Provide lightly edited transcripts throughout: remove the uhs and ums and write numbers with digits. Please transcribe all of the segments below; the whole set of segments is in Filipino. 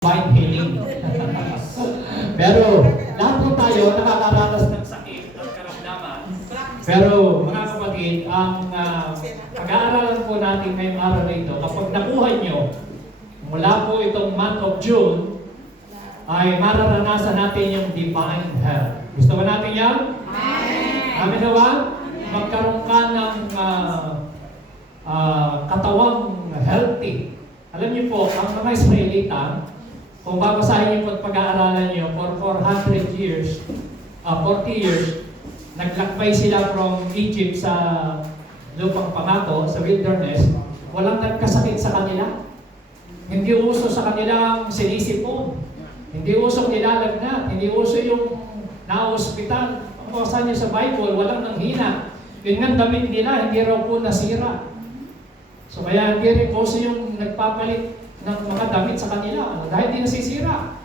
Mind healing. Pero lahat po tayo nakakaranas ng sakit at karamdaman. Pero mga kapatid, ang pag-aaralan po natin ngayong araw na ito, kapag nakuha nyo mula po itong month of June, ay mararanasan natin yung divine health. Gusto ba natin yan? Amen na ba? Magkaroon ka ng katawang healthy. Alam niyo po, ang mga Israelita, kung babasahin niyo po pag-aaralan niyo, for 40 years, naglakbay sila from Egypt sa lupang pangako, sa wilderness, walang nagkasakit sa kanila. Hindi uso sa kanilang sinisipon. Hindi uso nilalagnat. Hindi uso yung na-hospital. Kung babasahin niyo sa Bible, walang nanghina. Yun nga damit nila, hindi raw po nasira. So kaya hindi rin uso yung nagpapalit ng mga damit sa kanila dahil di nasisira.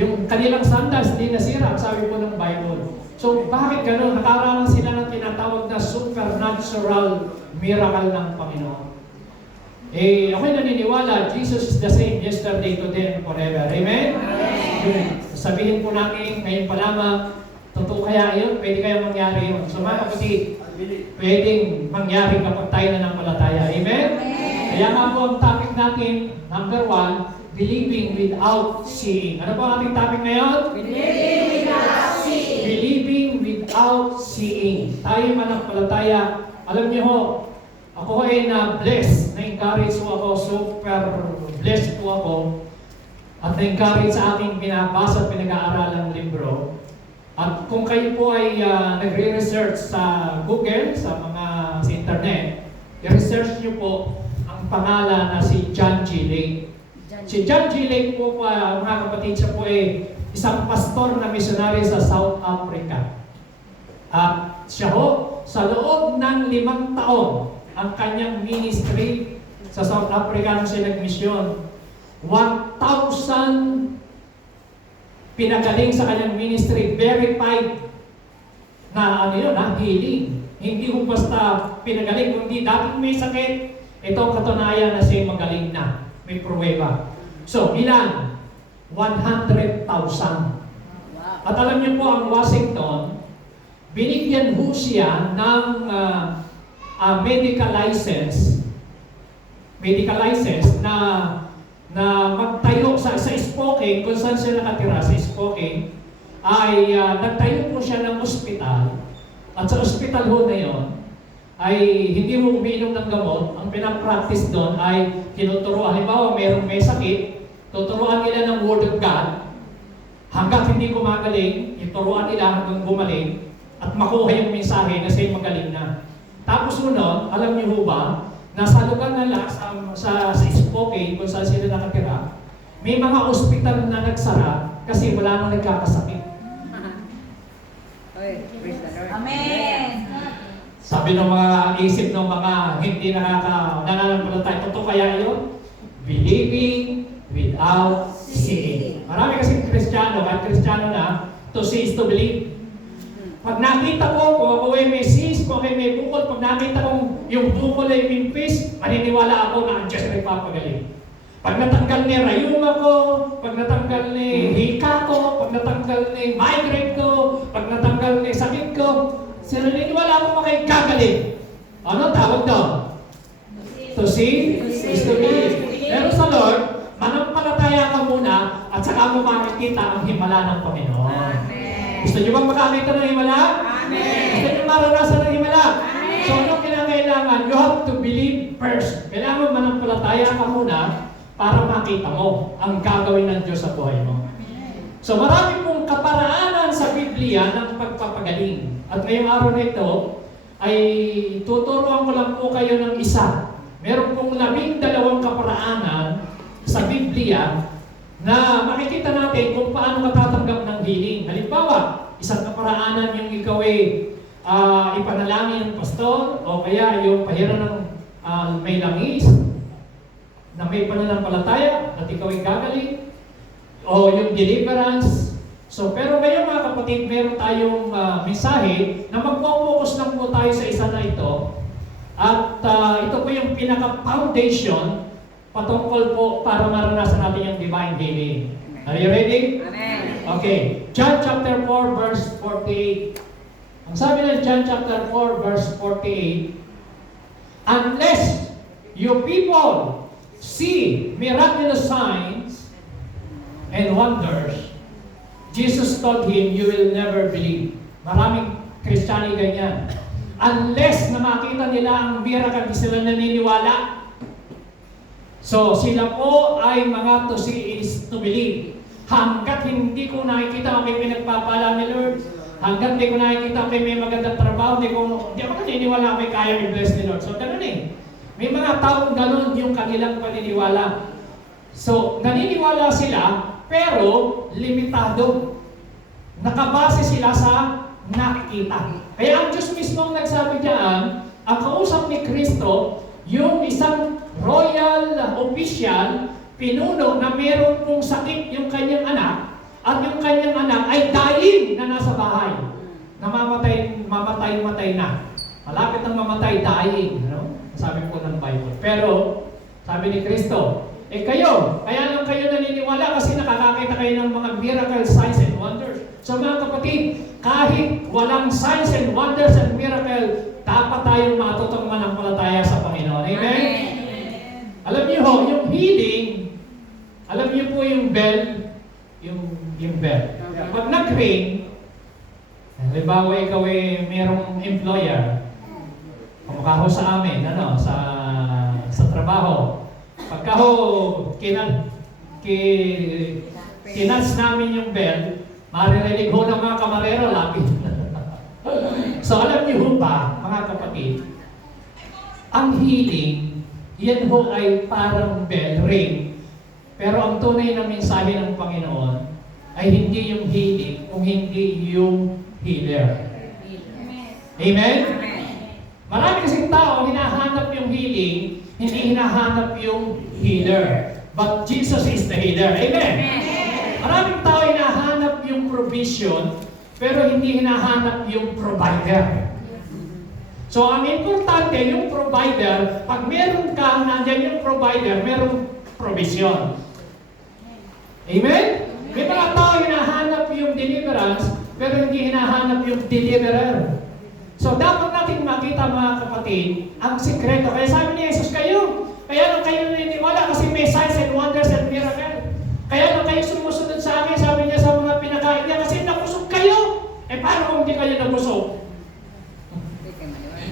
Yung kanilang sandals di nasira, sabi po ng Bible. So bakit gano'n? Nakaranas sila ng tinatawag na supernatural miracle ng Panginoon. Ako'y naniniwala, Jesus is the same yesterday, today, and forever. Amen? Amen. Sabihin po natin, ngayon pa lamang, totoo kaya yun? Pwede kaya mangyari yun? So mga kapatid, pwedeng mangyari kapag tayo na ng palataya. Amen? Kaya nga po ang topic natin, number 1, believing without seeing. Ano po ang ating topic ngayon? Believing without seeing. Believing without seeing. Tayo manampalataya. Alam niyo ho, ako ay na-bless, na-encourage po ako, super blessed po ako, at na-encourage sa aking binabasa at pinag-aaralang libro. At kung kayo po ay nagre-research sa Google, sa internet, i-research niyo po ang pangalan na si John G. Lake. Si John G. Lake po, mga kapatid, siya po ay isang pastor na missionary sa South Africa. At siya ho, sa loob ng 5 taon, ang kanyang ministry sa South Africa nung siya nag-mission, 1,000 pinagaling sa kanyang ministry, verified na healing. Hindi ko basta pinagaling, kundi dapat may sakit, ito ang katunayan na siya magaling na. May pruweba. So, ilan? 100,000. At alam niyo po, ang Washington, binigyan ho siya ng medical license na magtayo sa Spokane, kung saan siya nakatira sa Spokane, ay nagtayo po siya ng ospital. At sa ospital ho na yun, ay hindi mo umiinom ng gamot. Ang pinapractice doon ay tinuturuan. Halimbawa, may sakit, tuturuan nila ng Word of God. Hanggang hindi gumagaling, ituruan nila hanggang gumaling at makuha yung mensahe na siya'y magaling na. Tapos sunod, alam niyo ho ba, nasa lugar na sa Spokane, kung saan sila nakatira, may mga ospital na nagsara kasi wala nang nagkakasakit. Amen. Sabi ng mga isip ng mga hindi nananampalataya, totoo kaya yun? Believing without seeing. Marami kasing Kristiyano, kahit Kristiyano na, to see is to believe. Pag nakita ko, kung ako ay may cyst, kung ako ay may bukol, pag nakita kong yung bukol ay pimpis, maniniwala ako na ang Diyos ay papagaling. Pag natanggal ni rayuma ko, pag natanggal ni hika ko, pag natanggal ni migraine ko, pag natanggal ni sakit ko, naniniwala ako makikagaling. Ano tawag doon? To see is to believe. Pero sa Lord, manampalataya ka muna at saka mo makikita ang himala ng Panginoon. Gusto niyo bang makakita ng himala? Amen. Gusto niyo maranasan ng himala? Amen. So anong kinakailangan? You have to believe first. Kailangan manampalataya ka muna para makita mo ang gagawin ng Diyos sa buhay mo. So marami pong kaparaanan sa Biblia ng pagpapagaling. At ngayong araw na ito, ay tuturuan ko lang po kayo ng isa. Meron pong 12 kaparaanan sa Biblia na makikita natin kung paano matatanggap ng healing. Halimbawa, isang kaparaanan yung ikaw ay ipanalangin ng pastor o kaya yung pahiran ng may langis na may pananampalataya at ikaw ay gagaling o yung deliverance. So, pero ngayon mga kapatid, meron tayong mensahe na magpo-focus lang po tayo sa isa na ito. At ito po yung pinaka-foundation patungkol po para maranasan natin yung divine healing. Are you ready? Amen. Okay. John chapter 4 verse 48. Ang sabi ng John chapter 4 verse 48, unless you people see miraculous signs and wonders, Jesus told him, you will never believe. Maraming Kristiyani ganyan. Unless na makita nila ang miracle, di sila naniniwala. So, sila po ay mga to see is to believe. Hanggat hindi ko nakikita ang may pinagpapala ni Lord, hanggat hindi ko nakikita ang may magandang trabaho, hindi ako naniniwala may kaya i-bless ni Lord. So, ganun eh. May mga taong ganun yung kanilang paniniwala. So, naniniwala sila, pero limitado. Nakabase sila sa nakikita. Kaya ang Diyos mismo ang nagsabi diyan, ang kausap ni Kristo, yung isang royal official, pinuno na meron pong sakit yung kanyang anak, at yung kanyang anak ay dying na nasa bahay. Mamatay na. Malapit ng mamatay, dying. Ano? Sabi po ng Bible. Pero, sabi ni Kristo, kayo, kaya lang kayo naniniwala kasi nakakakita kayo ng mga miracle, signs, and wonders. So mga kapatid, kahit walang signs and wonders and miracle, dapat tayong matutong manampalataya sa Panginoon. Amen? Amen. Alam niyo ho, yung healing, alam niyo po yung bell, yung bell. Pag nag-ring, halimbawa ikaw ay merong employer, kamukha ho sa amin, sa trabaho. Pagka ho, kinats namin yung bell, maririnig ho ng mga kamarero, lapit. So alam niyo ho ba, mga kapatid, ang healing, yan ho ay parang bell ring. Pero ang tunay na mensahe ng Panginoon ay hindi yung healing, kung hindi yung healer. Amen? Marami kasing tao, hinahanap yung healing, hindi hinahanap yung healer. But Jesus is the healer. Amen? Maraming tao hinahanap yung provision, pero hindi hinahanap yung provider. So, ang importante, yung provider, pag meron ka, nandyan yung provider, merong provision. Amen? May mga tao hinahanap yung deliverance, pero hindi hinahanap yung deliverer. So, dapat natin makita, mga kapatid, ang sikreto. Kaya sabi ni Jesus, kaya lang kayo naniniwala kasi may signs and wonders and miracle. Kaya lang kayo sumusunod sa akin, sabi niya sa mga pinakain niya, kasi nabusog kayo. Paano kung hindi kayo nabusog?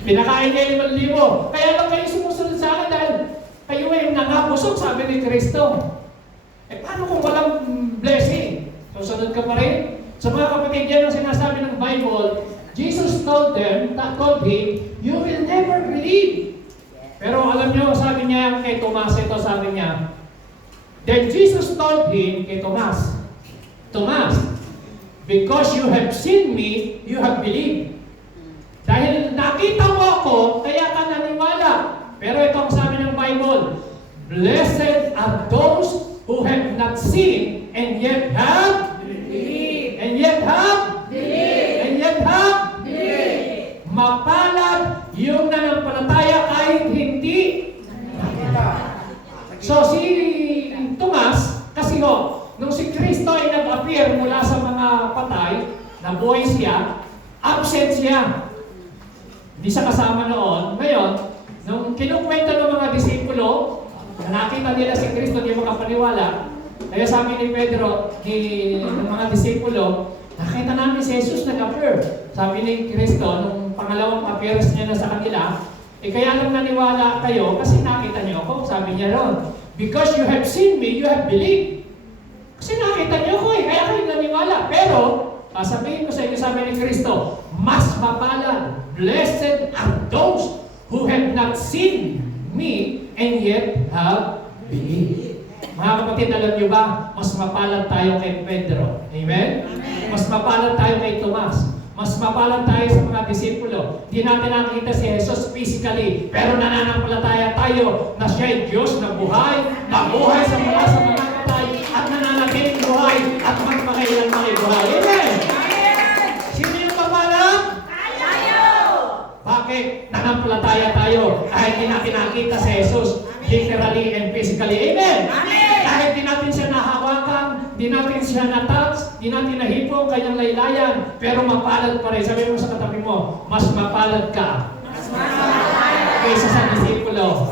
Pinakain niya 5,000. Kaya lang kayo sumusunod sa akin dahil kayo ay nangabusog, sabi ni Kristo. Paano kung walang blessing? Susunod ka pa rin? So mga kapatid, yan ang sinasabi ng Bible. Jesus told him, you will never believe. Pero alam niyo, sabi niya kay Tomas, ito sabi niya, then Jesus told him kay Tomas, because you have seen me, you have believed. Dahil nakita mo ako, kaya ka naniwala. Pero ito ang sabi ng Bible, blessed are those who have not seen and yet have believed. And yet have believed. And yet have believed. Mapalad yung nanampalataya kahit hindi nakita. So si Tomas, kasi nung si Kristo ay nag-appear mula sa mga patay, nabuhay siya, absent siya. Hindi siya kasama noon. Ngayon, nung kinukwento ng mga disipulo, na nakita nila si Kristo, di makapaniwala, kaya sabi ni Pedro, ng mga disipulo, nakita namin si Jesus nag-appear. Sabi ni Kristo, nung pangalawang appearance niya na sa kanila, kaya lang naniwala kayo kasi nakita niyo ako. Sabi niya ron, because you have seen me, you have believed. Kasi nakita niyo ako kaya kayo naniwala. Pero, sabihin ko sa inyo, sabi ni Kristo, mas mapalad, blessed are those who have not seen me and yet have believed. Mga kapatid, alam niyo ba, mas mapalad tayo kay Pedro. Amen? Mas mapalad tayo kay Tomas. Mas mapalad tayo sa mga disipulo. Di natin nakita si Jesus physically, pero nananampalataya tayo na siya ay Diyos na buhay, nabuhay sa mula sa mga patay, at nananatiling buhay, at magpakailanman buhay. Amen? Sino yung mapalad? Bakit? Nanampalataya tayo kahit hindi natin nakita si Jesus. literally and physically. Amen? Amen. Kahit di natin siya nahawakan, di natin siya na-touch, di natin nahipo ang kanyang laylayan, pero mapalad pa rin. Sabi mo sa katabi mo, mas mapalad ka kaysa sa disipulo.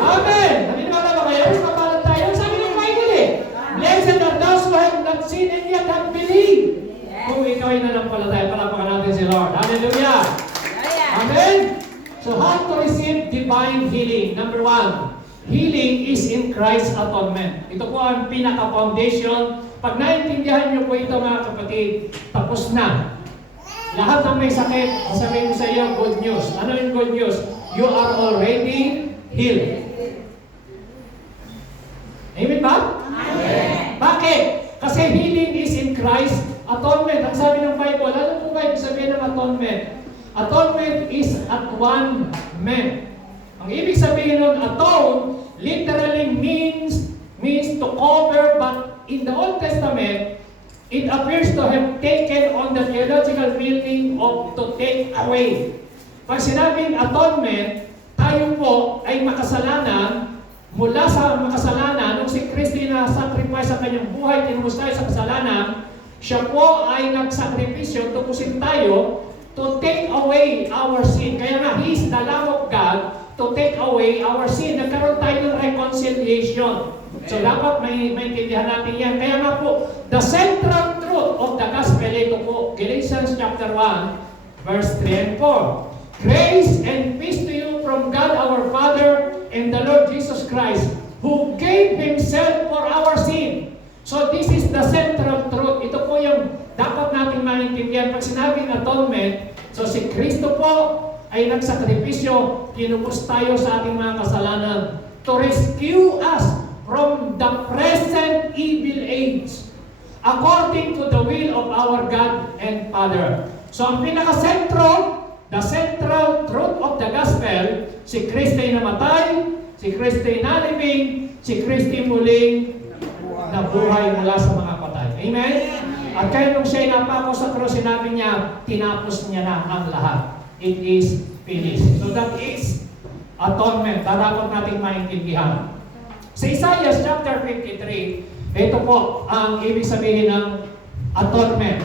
Amen! Naniniwala ba kayo? Mas mapalad tayo. Sabi ng Bible eh, blessed are those who have not seen and yet have believed. Kung ikaw ay nanampalataya, palapakan natin si Lord. Hallelujah! Amen? So how to receive divine healing? Number 1, healing is in Christ's atonement. Ito po ang pinaka-foundation. Pag naintindihan niyo po ito mga kapatid, tapos na. Lahat ng may sakit, sabihin ko sa iyo, good news. Ano yung good news? You are already healed. Amen ba? Amen. Bakit? Kasi healing is in Christ's atonement. Ang sabi ng Bible, ano po ba ibig sabihin ng atonement? Atonement is at one man. Ang ibig sabihin ng atone literally means to cover, but in the Old Testament, it appears to have taken on the theological meaning of to take away. Pag sinabing atonement, tayo po ay makasalanan mula sa makasalanan. Nung si Kristo na sacrifice sa kanyang buhay, tinubos tayo sa kasalanan, siya po ay nagsakripisyo, tubusin tayo to take away our sin. Kaya nga, He is the Lamb of God to take away our sin. Nagkaroon tayo ng reconciliation. So dapat maintindihan natin yan. Kaya nga po, the central truth of the gospel, ito po, Galatians chapter 1, verse 3 and 4. Grace and peace to you from God our Father and the Lord Jesus Christ, who gave Himself for our sin. So this is the central truth. Ito po yung dapat natin maintindihan. Pag sinabing atonement, so si Kristo po ay nagsakripisyo, kinubos tayo sa ating mga kasalanan to rescue us from the present evil age according to the will of our God and Father. So ang the central truth of the gospel, si Kristo ay namatay, si Kristo ay nalibing, si Kristo ay muling nabuhay mula sa mga patay. Amen? At kaya nung siya ay napako sa krus, sinabi niya, tinapos niya na ang lahat. It is finished. So that is atonement. Dapat natin maintindihan. Sa Isaiah chapter 53, ito po ang ibig sabihin ng atonement.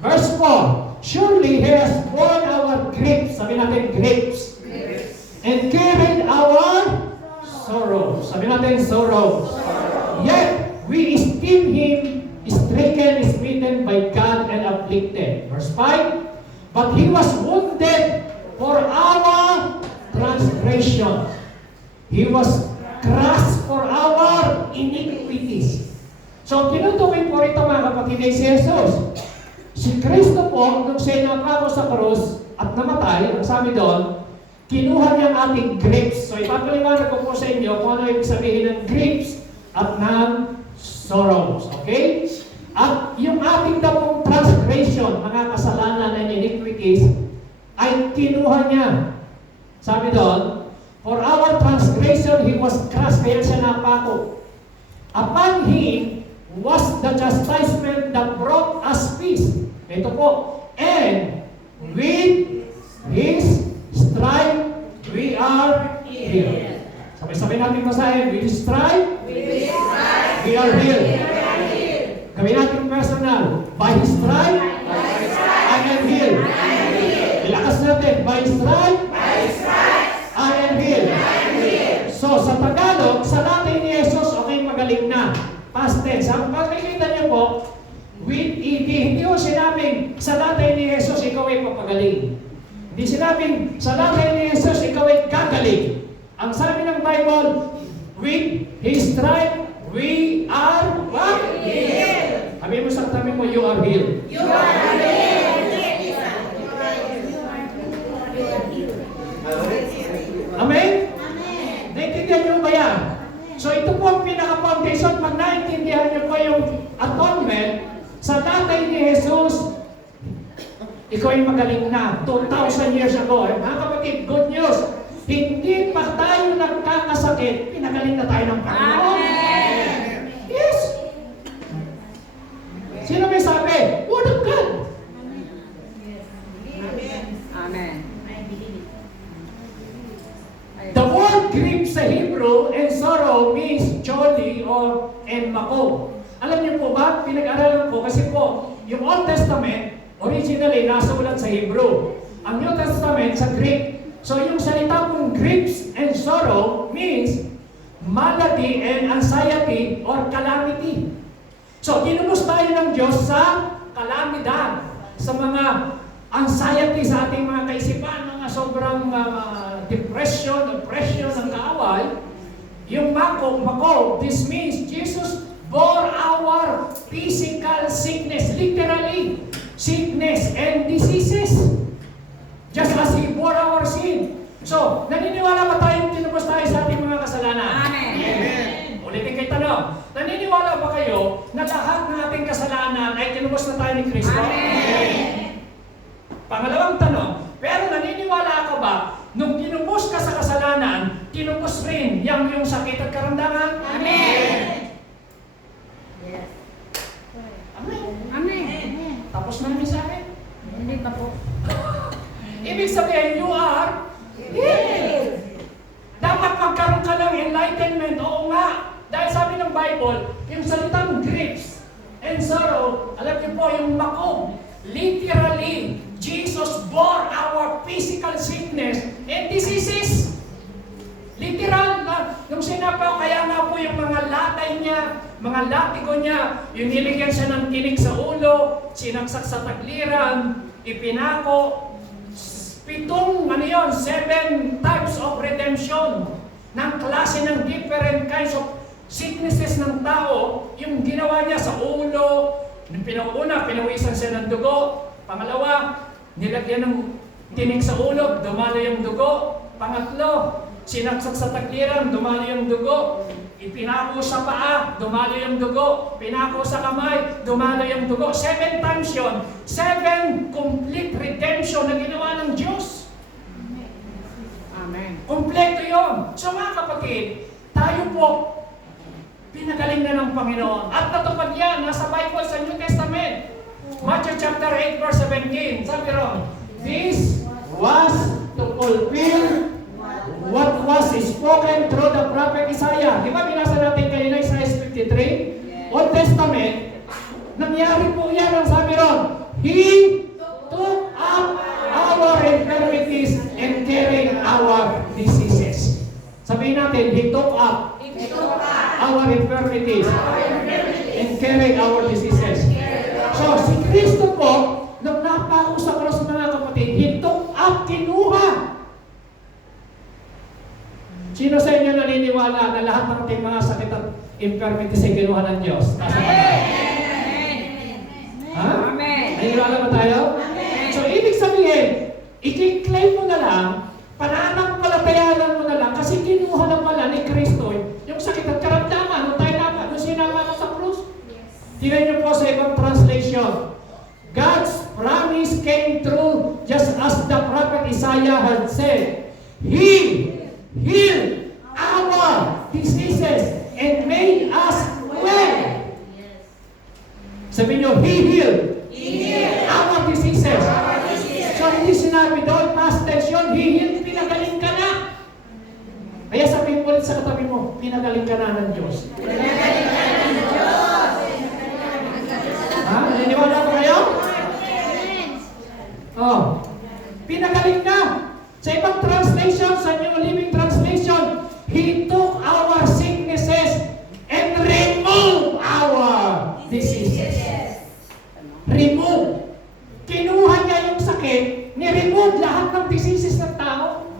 Verse 4, surely He has borne our griefs. Sabi natin, griefs. And carried our sorrows. Sabi natin, sorrows. Yet, we esteem Him stricken, smitten by God, and afflicted. Verse 5, but He was wounded for our transgression. He was crushed for our iniquities. So, tinutukoy po rito mga kapatid ay si Jesus. Si Kristo po, nung siya napako sa krus at namatay, ang sabi doon, kinuha niya ang ating griefs. So, ipapaliwanag ko po sa inyo kung ano ibig sabihin ng griefs at ng sorrows. Okay? At yung ating damong transgression, mga kasalanan and iniquities, ay kinuha niya. Sabi doon, for our transgression, He was crushed, kaya siya napako. Upon Him was the chastisement that brought us peace. Ito po, and with His stripe, we are healed. Sabay-sabay natin masahin, with His stripe, we are healed. Gawin natin personal, by His stripe, I am healed. Ilakas natin, by His stripe, I am healed. So sa Tagalog, sa natin ni Jesus, okay, magaling na. Past tense. Ang pagkikita niyo po, with ED, hindi ko sinabing sa natin ni Jesus, ikaw ay papagaling. Hindi sinabing sa natin ni Jesus, ikaw ay gagaling. Ang sabi ng Bible, with His stripe, we are what? Healed. Sabi mo sa katabi mo, you are healed. You are healed. Amen? Naintindihan niyo ba yan? So ito po ang pinaka-foundation. Pag naintindihan niyo po yung atonement, sa tatay ni Jesus, ikaw ay magaling na. 2,000 years ago. Mga kapatid, good news. Hindi pa tayo nagkakasakit, pinagaling na tayo ng Panginoon. Yes! Sino may sabi? Word of God. Amen. The word grief sa Hebrew sorrow means jolly or and mako. Alam niyo po ba, pinag-aralan ko kasi po, yung Old Testament, originally nasulat sa Hebrew. Ang New Testament sa Greek. So yung salita kong griefs and sorrow means malady and anxiety or calamity. So tinubos tayo ng Diyos sa kalamidad, sa mga anxiety sa ating mga kaisipan, mga sobrang depression, oppression, ng kaaway. Yung mako, this means Jesus bore our physical sickness, literally, sickness and diseases. Just as He bore our sin. So, naniniwala ba tayong tinubos tayo sa ating mga kasalanan? Amen. Ulitin kayo tanong. Naniniwala ba kayo na lahat ng ating kasalanan ay tinubos na tayo ni Kristo? Amen. Pangalawang tanong, pero naniniwala ka ba nung tinubos ka sa kasalanan, tinubos rin yung sakit at karamdaman? Amen. Yes. Amen. Amen. Tapos na namin sa akin. Hindi pa po. Ibig sabihin, you are healed. Dapat magkaroon ka ng enlightenment. Oo nga. Dahil sabi ng Bible, yung salitang griefs and sorrow, alam niyo po, yung mako, literally, Jesus bore our physical sickness and diseases. Literal na, yung sinapaw, kaya nga po yung mga latay niya, mga latigo niya, yung niligyan siya ng tinik sa ulo, sinaksak sa tagliran, ipinako, 7 types of redemption ng klase ng different kinds of sicknesses ng tao, yung ginawa niya sa ulo, pinawisan siya ng dugo, pangalawa, nilagyan ng tinik sa ulo, dumalo yung dugo, pangatlo, sinaksak sa tagliran, dumalo yung dugo, ipinako sa paa, dumalo yung dugo, pinako sa kamay, dumalo yung dugo. 7 times yun. 7 complete redemption na ginawa ng Diyos. Amen. Kompleto yun. So mga kapatid, tayo po, pinagaling na ng Panginoon. At natupad yan, nasa Bible sa New Testament. Matthew chapter 8 verse 17, sabi ron, this was to fulfill what was spoken through the prophet Isaiah. Di ba binasa natin kanina Isaiah 53? Old Testament, nangyari po yan ang sabi ron, He took up our infirmities and carried our diseases. Sabihin natin, He took up our infirmities and carried our diseases. So, si Kristo po, nung napako sa cross mga kapatid, He took up, kinuha. Sino sa inyo naniniwala na lahat ng ating mga sakit at infirmities ay kinuha ng Diyos? Nasa Amen. Ha? Amen. Naniniwala ba tayo? Amen. So, ibig sabihin, i-claim mo na lang, pananampalatayanan mo na lang, kasi kinuha na pala ni Kristo yung sakit at karamdaman. Nung tayo naman, nung sinama ko sa krus. Tingnan niyo po sa ibang translation. God's promise came true just as the prophet Isaiah had said. He healed our diseases and made us well. Sabi niyo, He healed our diseases. So hindi sinabi doon, past tense yun, He healed, pinagaling ka na. Kaya sabihin mo ulit sa katabi mo, pinagaling ka na ng Diyos. Ha? Naniniwala ko kayo? Oh. Pinagaling na. Sa ibang translation, sa New Living Translation, He took our sicknesses and removed our diseases. Remove. Kinuha niya yung sakit, ni-remove lahat ng diseases ng tao.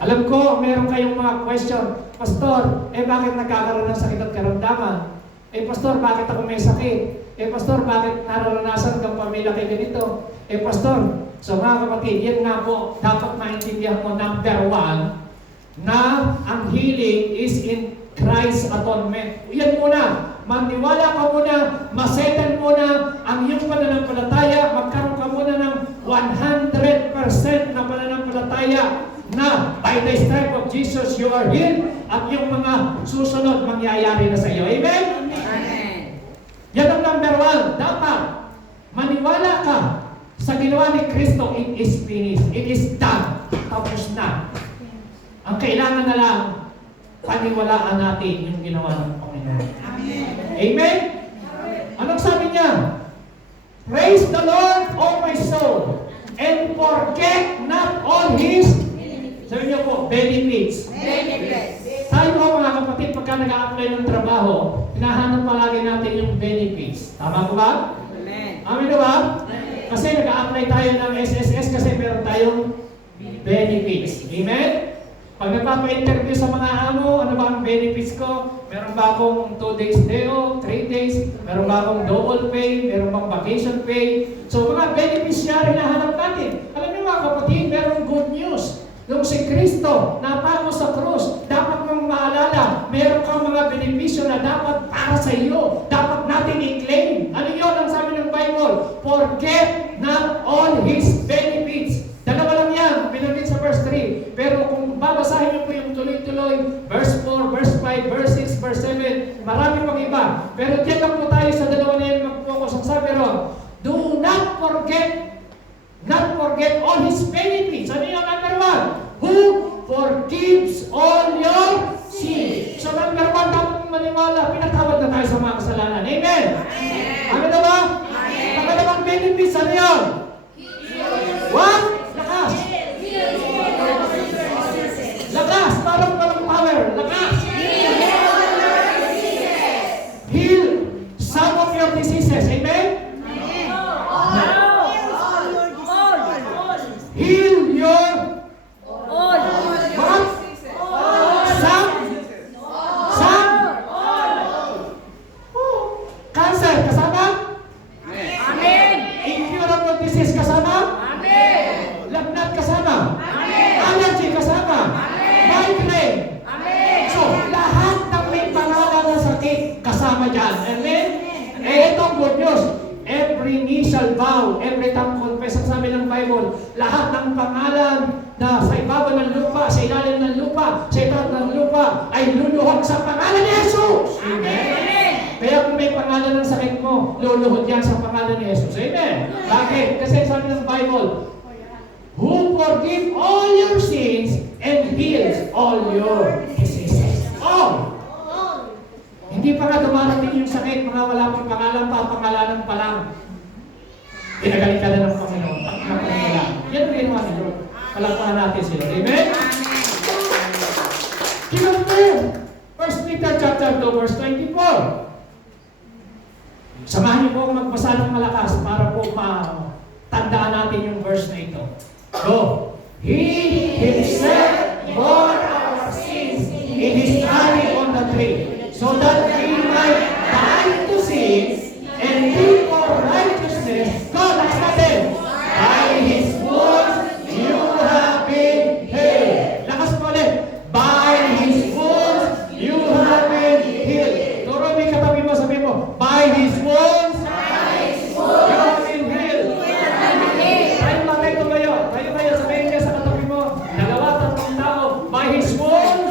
Alam ko, meron kayong mga question, Pastor, bakit nagkakaroon ng sakit at karamdaman? Pastor, bakit ako may sakit? Pastor, bakit nararanasan kang pamilya kay ganito? Pastor, so mga kapatid, yan nga po, dapat maintindihan mo, number 1, na ang healing is in Christ's atonement. Yan muna, maniwala ka muna, masettle muna ang iyong pananampalataya, magkaroon ka muna ng 100% na pananampalataya na by the stripe of Jesus you are healed at yung mga susunod mangyayari na sa iyo. Amen? Amen. Yan ang number 1. Dapat maniwala ka sa ginawa ni Kristo. It is finished. It is done. Tapos na. Ang kailangan na lang, paniwalaan natin yung ginawa ng Panginoon. Amen. Amen? Anong sabi niya? Praise the Lord, O my soul, and forget not all His, sabi niyo po, benefits. Benefits. Tayo po mga kapatid, pagka nag-a-apply ng trabaho, hinahanap palagi natin yung benefits. Tama po ba? Amen. Amin na ba? Kasi nag-a-apply tayo ng SSS kasi meron tayong benefits. Amen? Pag nagpapa-interview sa mga amo, ano ba ang benefits ko? Meron ba akong 2 days day off, 3 days? Meron ba akong double pay? Meron bang vacation pay? So mga beneficiary na hanap natin. Alam niyo mga kapatid, meron good news. Nung si Kristo napako sa krus, dapat mong maalala, meron kang mga benepisyo na dapat para sa iyo. Dapat natin i-claim. Ano yun ang sabi ng Bible? Forget not all His benefits. Dalawa lang yan, binanggit sa verse 3. Pero kung babasahin niyo po yung tuloy-tuloy, verse 4, verse 5, verse 6, verse 7, marami pang iba. Pero diyan lang po tayo sa dalawa na yan mag-focus. Ang sabi ron, do not forget all His benefits. Ano yung number 1? Who forgives all your sins. So number 1, dapat mong maniwala, pinatawad na tayo sa mga kasalanan. Amen? Amen na ba? Pangalawang benefits, ano yun? What? Lakas. Lakas. Parang power. Lakas. Heal some of your diseases. Amen? Heal your what? Some? Cancer, kasama? Incurable disease, kasama? Lagnat, kasama? Allergy, kasama? Migraine. So, lahat ng may pangalan na sakit, kasama dyan. Amen? Itong good news. Every knee shall bow, every tongue confess. Ang sabi ng Bible, lahat ng pangalan na sa ibabaw ng lupa, sa ilalim ng lupa, sa itaas ng lupa, ay luluhod sa pangalan ni Jesus. Amen? Kaya kung may pangalan ng sakit mo, luluhod yan sa pangalan ni Jesus. Amen? Bakit? Kasi sabi ng Bible, who forgive all your sins and heals all your diseases. All! Hindi pa nga dumarating yung sakit, mga wala pang pangalan pa, pangalanan pa lang. Pinagaling ka na ng Panginoon. Yan ang ginawa ni Lord. Palakpakan natin sila. Amen? Timothy, 1 Peter chapter 2, verse 24. Samahan niyo po akong magbasa ng malakas para po matandaan natin yung verse na ito. Go! He Himself bore our sins in His body on the tree, so that we might die to sins and live for righteousness. God has natin. By His wounds you have been healed. Lakas po ulit. By His wounds you have been healed. Turo may katabi mo, sabi mo, by His wounds you have been healed. Tayo lang tayo tumayo. Tayo kayo, sabihin niya sa katabi mo, 2-3 tao, by His wounds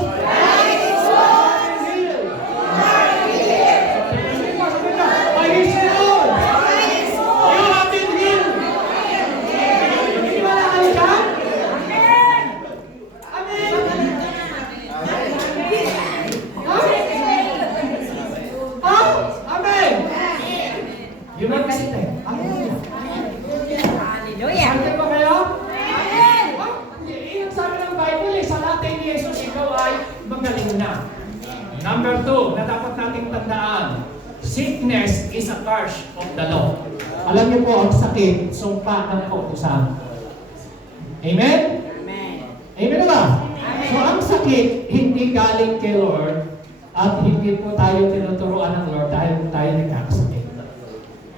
yun ang kasi tayo. Hallelujah. Sante ba kayo? Yung sabi ng Bible, sa latin ni Jesus, ikaw ay magaling na. Number 2, na dapat nating tandaan, sickness is a curse of the law. Alam niyo po, ang sakit, sumpa ng kautusan. Amen? Amen ba? So, ang sakit, hindi galing kay Lord, at hindi po tayo tinuturuan ng Lord dahil tayo nagkakasakit.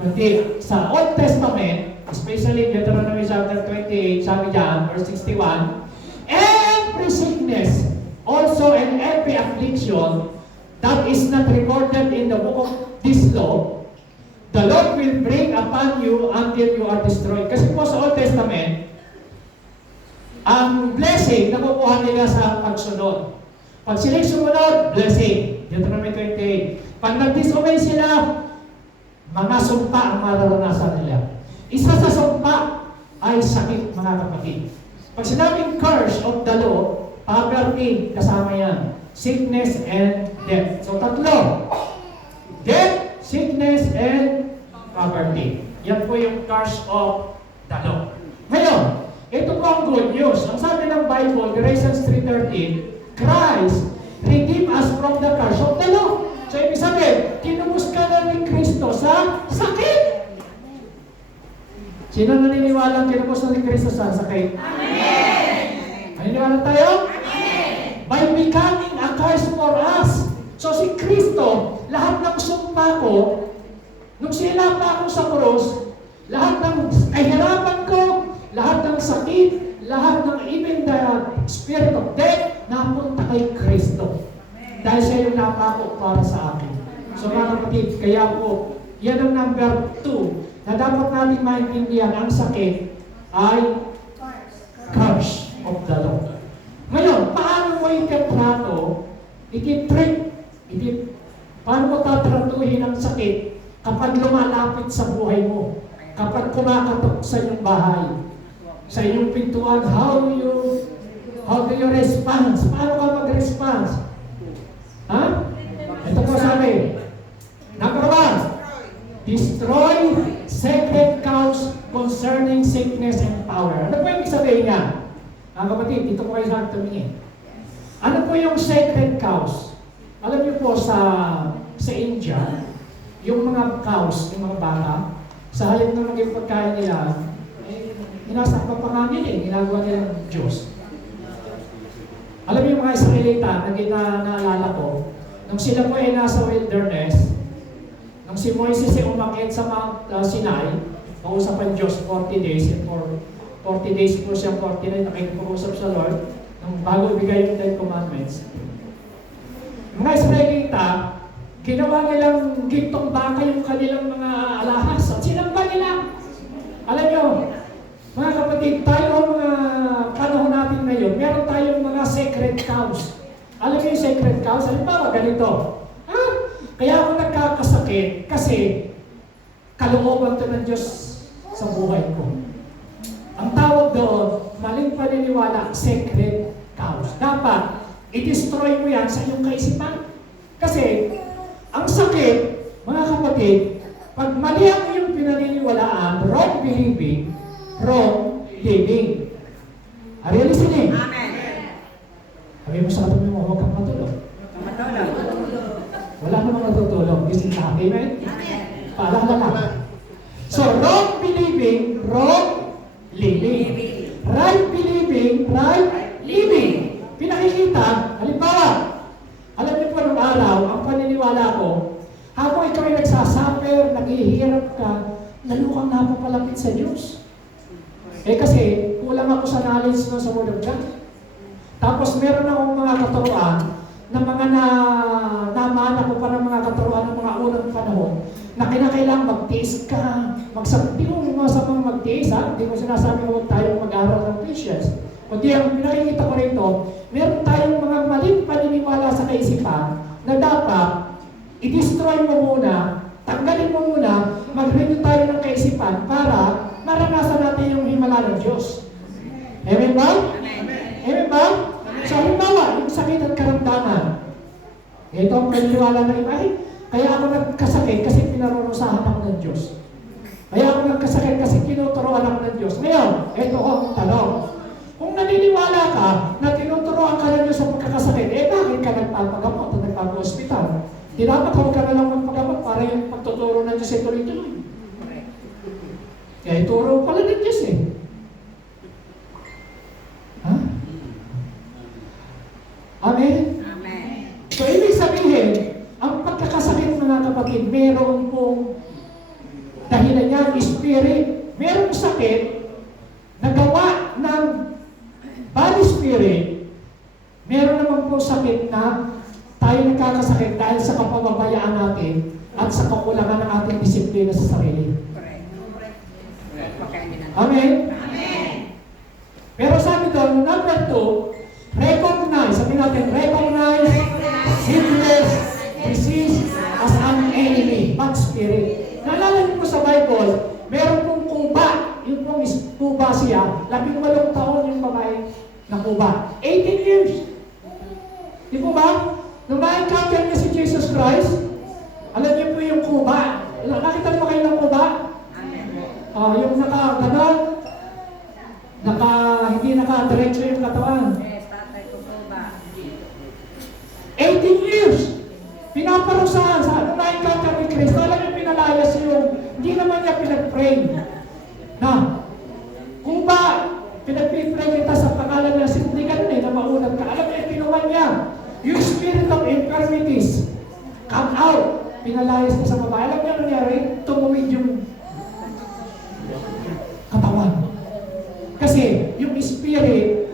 Kundi sa Old Testament, especially Deuteronomy chapter 28, sabi dyan, verse 61, every sickness, also and every affliction that is not recorded in the book of this law, the Lord will bring upon you until you are destroyed. Kasi po sa Old Testament, ang blessing nakukuha nila sa pagsunod. Pag sila sumunod, blessing. Deuteronomy 28. Pag nag-disobey sila, mga sumpa ang mararanasan nila. Isa sa sumpa ay sakit, mga kapatid. Pag sinabing curse of the law, poverty, kasama yan. sickness, and death. So tatlo. Death, sickness, and poverty. Yan po yung curse of the law. Ngayon, ito po ang good news. Ang sabi ng Bible, Galatians 3:13, Christ redeemed us from the curse of the law. So ibig sabihin, tinubos ka na ni Kristo sa sakit. Sino naniniwala tinubos na ni Kristo sa sakit? Amen! Naniniwala tayo? Amen! By becoming a curse for us. So si Kristo, lahat ng sumpa ko, nung sila pa ako sa krus, lahat ng kahirapan ko, lahat ng sakit, lahat ng even the spirit of death, napunta kay Kristo. Dahil siya yung napako para sa akin. So mga kapatid, kaya po, yan ang number 2 na dapat natin maintindihan, ang sakit ay curse of the law. Ngayon, paano mo itatrato, paano mo tatratuhin ang sakit kapag lumalapit sa buhay mo, kapag kumakatok sa inyong bahay, sa inyong pintuan, how do you respond? Paano ka mag-response? Ha? Ito po sabi, number 1, destroy sacred cows concerning sickness and power. Ano po yung sabihin niya? Mga kapatid, dito po kayo sa tumingin. Ano po yung sacred cows? Alam niyo po sa India, yung mga cows, yung mga baka, sa halip na maging pagkain nila, hinasakpan pa nga nila ginagawa nilang Diyos. Alam niyo yung mga Israelita na naalala ko, nung sila po ay nasa wilderness, nung si Moises ay umakyat sa Mount Sinai, pausap ang Diyos 40 days, and for 40 days po siya, 49, nakikipag-usap sa Lord, nung bago ibigay yung 10 Commandments. Mga Israelita, ginawa nilang gintong baka yung kanilang mga alahas at sinamba nila. Alam niyo, mga kapatid, tayo ang mga panahon natin ngayon, meron tayong mga sacred cows. Alam niyo yung sacred cows? Halimbawa, ganito. Kaya ako nagkakasakit kasi kalooban to ng Diyos sa buhay ko. Ang tawag doon, maling paniniwala, sacred cows. Dapat, i-destroy mo yan sa iyong kaisipan. Kasi, ang sakit, mga kapatid, pag mali ang iyong pinaniniwalaan, wrong believing, wrong living. Are you listening? Amen. Sabi mo sa katabi mo, huwag kang matulog. Wala namang natutulog. Gising ka. Amen? Paalala lang. So, wrong believing, wrong living. Right believing, right living. Pinakikita, halimbawa, alam niyo po nung araw, ang paniniwala ko, habang ikaw ay nagsasuffer, naghihirap ka, lalo kang napapalapit sa Diyos. Kasi, kulang ako sa knowledge no, sa Word of God. Tapos, meron akong mga katuruan na mga namana ko pa ng mga katuruan ng mga unang panahon na kinakailangan magtiis ka, hindi mo masamang magtiis ha, hindi ko sinasabi huwag tayong mag-aral ng patience. Kundi ang pinakikita ko rito, meron tayong mga maling paniniwala sa kaisipan na dapat i-destroy mo muna, tanggalin mo muna, mag-renew tayo ng kaisipan para maranasan natin yung himala ng Diyos. Amen ba? Amen ba? So, halimbawa, yung sakit at karamdaman. Ito ang paniniwala ng iba. Kaya ako nagkasakit kasi pinarurusahan ako ng Diyos. Kaya ako nagkasakit kasi tinuturoan ako ng Diyos. Ngayon, ito ang tanong. Kung naniniwala ka na tinuturoan ka ng Diyos sa pagkakasakit, bakit ka nagpapagamot o nagpapa-hospital? Di dapat huwag ka na lang magpagamot para yung pagtuturo ng Diyos ay tuloy-tuloy. Kaya ituro pala ng Diyos eh. Ha? Amen? Amen. So, ibig sabihin, ang pagkakasakit mga kapatid, meron pong dahilan niya, spirit. Merong sakit na gawa ng body spirit. Meron naman po sakit na tayo nagkakasakit dahil sa kapababayaan natin at sa kakulangan ng ating disiplina sa sarili. Amen? Amen. Pero sabi doon, number 2, recognize, sabi natin, recognize sickness, disease as an enemy, bad spirit. Naalala niyo po sa Bible, meron pong kuba, yung pong kuba siya, 18 taon yung babae na kuba. 18 years. Di po ba? Nung na-encounter niya si Jesus Christ, alam niyo po yung kuba. Nakita mo kayo ng kuba? Yung naka-ganon, hindi naka-diretso yung katawan. Yes, tatay ko po ba? 18 years! Pinaparusahan sa ano na-encounter ni Kristo. Alam niyo, pinalayas yung, hindi naman niya pinag-pray. Na, kuba, pinag-pray kita sa pangalan niya, hindi ka nun na maunag ka. Alam niyo, kinuha niya. Yung spirit of infirmities, come out. Pinalayas niya sa babae. Alam niyo nangyari? Tumuwid yung katawan. Kasi yung spirit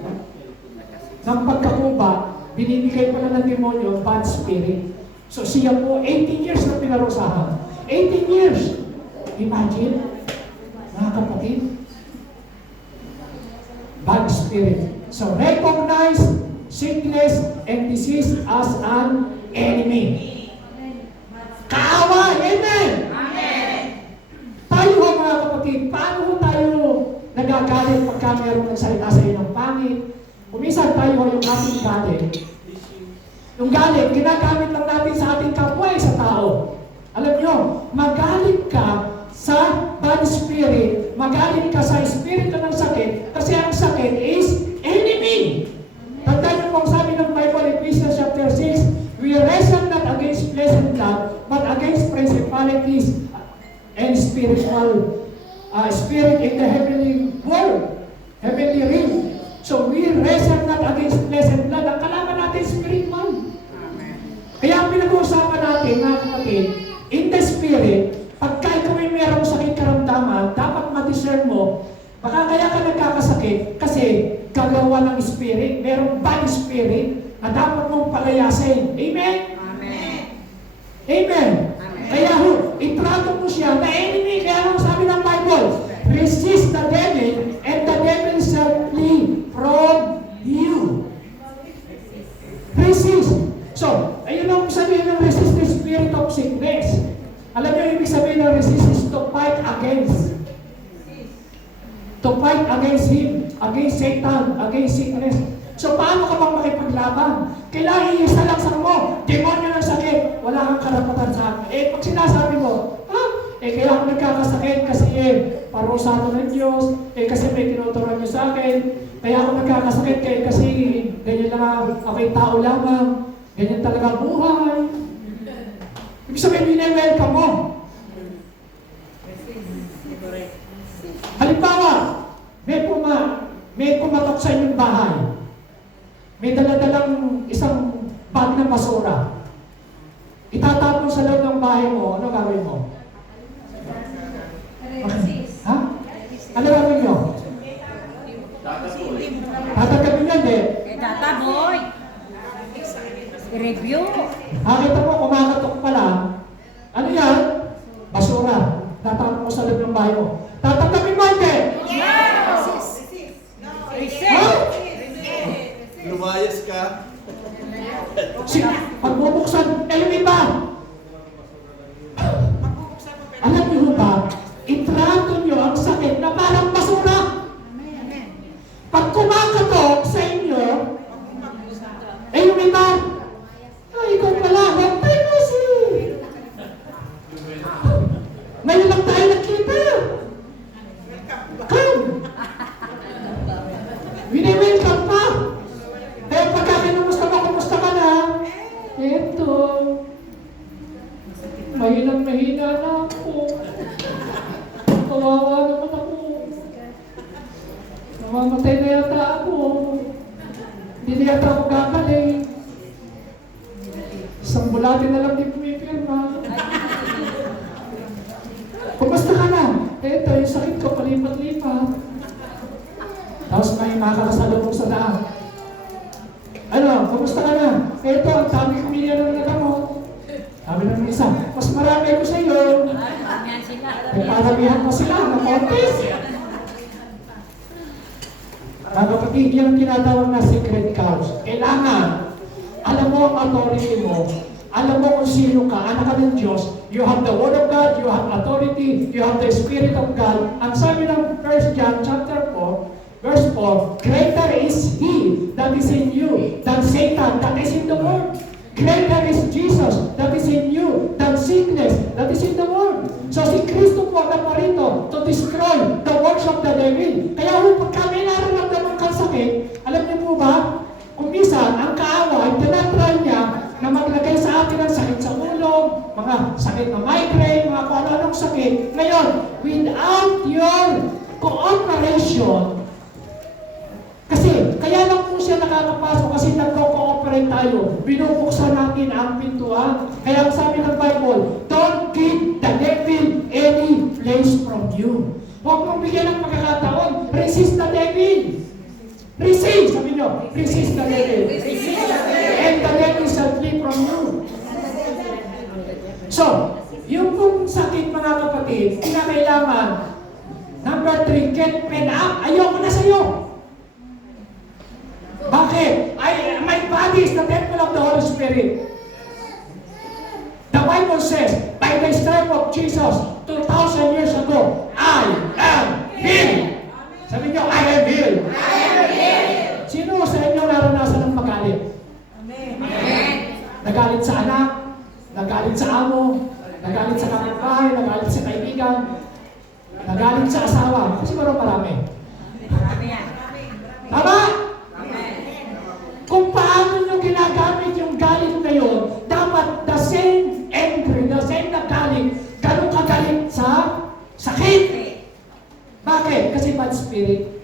ng pagkakuba, binibigay pala ng demonyo, bad spirit. So siya po, 18 years na pinarusahan. 18 years! Imagine, mga kapatid, bad spirit. So recognize sickness and disease as an enemy. Kaaway! Amen! Amen! Tayo ho mga kapatid, paano tayo nagagalit pagka mayroong nagsalita sa iyo ng pangit? Kuminsan tayo ho yung ating galit. Yung galit, ginagamit lang natin sa ating kapwa sa tao. Alam nyo, magalit ka sa bad spirit, magalit ka sa espiritu ng sakit, kasi ang sakit is enemy. Tandaan niyo po ang sabi ng Bible, Ephesians chapter 6, we wrestle not against flesh and blood, but against principalities and spiritual spirit in the heavenly world, heavenly realm. So we wrestle not against flesh and blood. Ang kalaban natin spiritual. Kaya ang pinag-uusapan natin, mga kapatid, in the spirit, pagka ikaw ay mayroong sakit karamdaman, dapat ma-discern mo, baka kaya ka nagkakasakit kasi gagawa ng spirit, mayroong bad spirit na dapat mong palayasin. Amen? Amen! Amen? Kaya itrato mo siya na enemy. Kaya ang sabi ng Bible, resist the devil and the devil shall flee from you. Resist. So, ayun ang sabihin ng resist the spirit of sickness. Alam niyo, ibig sabihin ng resist is to fight against. To fight against him, against Satan, against sickness. So, paano ka bang makipaglaban? Kailangan iisa lang sa mo, demonyo ng sakit, wala kang karapatan sa akin. Pag sinasabi mo, kaya ako nagkakasakit kasi parusa ako ng Diyos, kasi may tinuturan niyo sa akin, kaya ako nagkakasakit kasi ganyan lang, ako'y tao lamang, ganyan talaga buhay. Ibig sabihin, winewelcome mo. Halimbawa, may pumatok sa inyong bahay. May daladalang isang bag na basura. Itatapon sa loob ng bahay mo, ano gagawin mo? Ha? Ano gagawin nyo? Tatagapin nyo, hindi? Data boy! I-review! Nakita mo, kumakatok pala. Ano yan? Basura. Tatapon mo sa loob ng bahay mo. Tatagapin mo, hindi? Yes! Lumayas ka. Pagbubuksan, yung iba. Alam niyo ba, itrato niyo ang sakit na parang basura. Pag kumakatok sa inyo, yung iba, ikaw pala, hantay mo si. Ngayon lang tayo nakita. Come. Wini-welcome pa. Kaya pagka kinumusta mo, kumusta ka na? Eto. Mahina na ako. Kawawa naman ako. Namamatay na yata ako. Hindi na yata ako gagaling. Isang bulati na lang di pumipirma. Kumusta ka na? Eto, yung sakit ko palipat-lipat. Tapos may makakasalubong sa daan. Ano, kumusta ka na? Eto, ang dami kumilya ng nagamot. Sabi ng isa, mas marami ko sa iyo. Yan sila. May paramihan pa sila, na kontes. Mga kapatid, yan ang tinatawag na secret cows. Kailangan, alam mo ang authority mo, alam mo kung sino ka, anak ka ng Diyos, you have the Word of God, you have authority, you have the Spirit of God. Ang sabi ng 1 John chapter 4, verse 4, greater is He that is in you than Satan than that is in the world. Greater is Jesus that is in you than sickness that is in the world. So si Kristo po naparito to destroy the works of the devil. Kaya pag kami nararamdaman kang sakit, alam niyo po ba, kung minsan ang kaawa ay tinatry niya na maglagay sa atin ang sakit sa ulo, mga sakit na migraine, mga kung ano-anong sakit. Ngayon, without your cooperation, kasi kaya lang po siya nakakapasok kasi nagko-cooperate tayo. Binubuksan natin ang pintuan. Kaya ang sabi ng Bible, don't give the devil any place from you. Huwag mong bigyan ng pagkakataon. Resist the devil. Resist! Sabi nyo, resist the devil. And the devil shall flee from you. So, yung pong sakit mga kapatid, kinakailangan, number 3, get fed up. Ayoko na sa'yo. Bakit? My body is the temple of the Holy Spirit. The Bible says, by the stripe of Jesus, 2,000 years ago, I am healed. Sabi niyo, I am healed. Sino sa inyo naranasan ng magalit? Nagalit sa anak, nagalit sa amo, nagalit sa kapitbahay, nagalit sa kaibigan, nagalit sa asawa. Siguro marami. Marami yan. Tama? Kung paano nyo ginagamit yung galit na yun, dapat the same anger, the same na galit, ganun kagalit sa sakit. Bakit? Kasi bad spirit.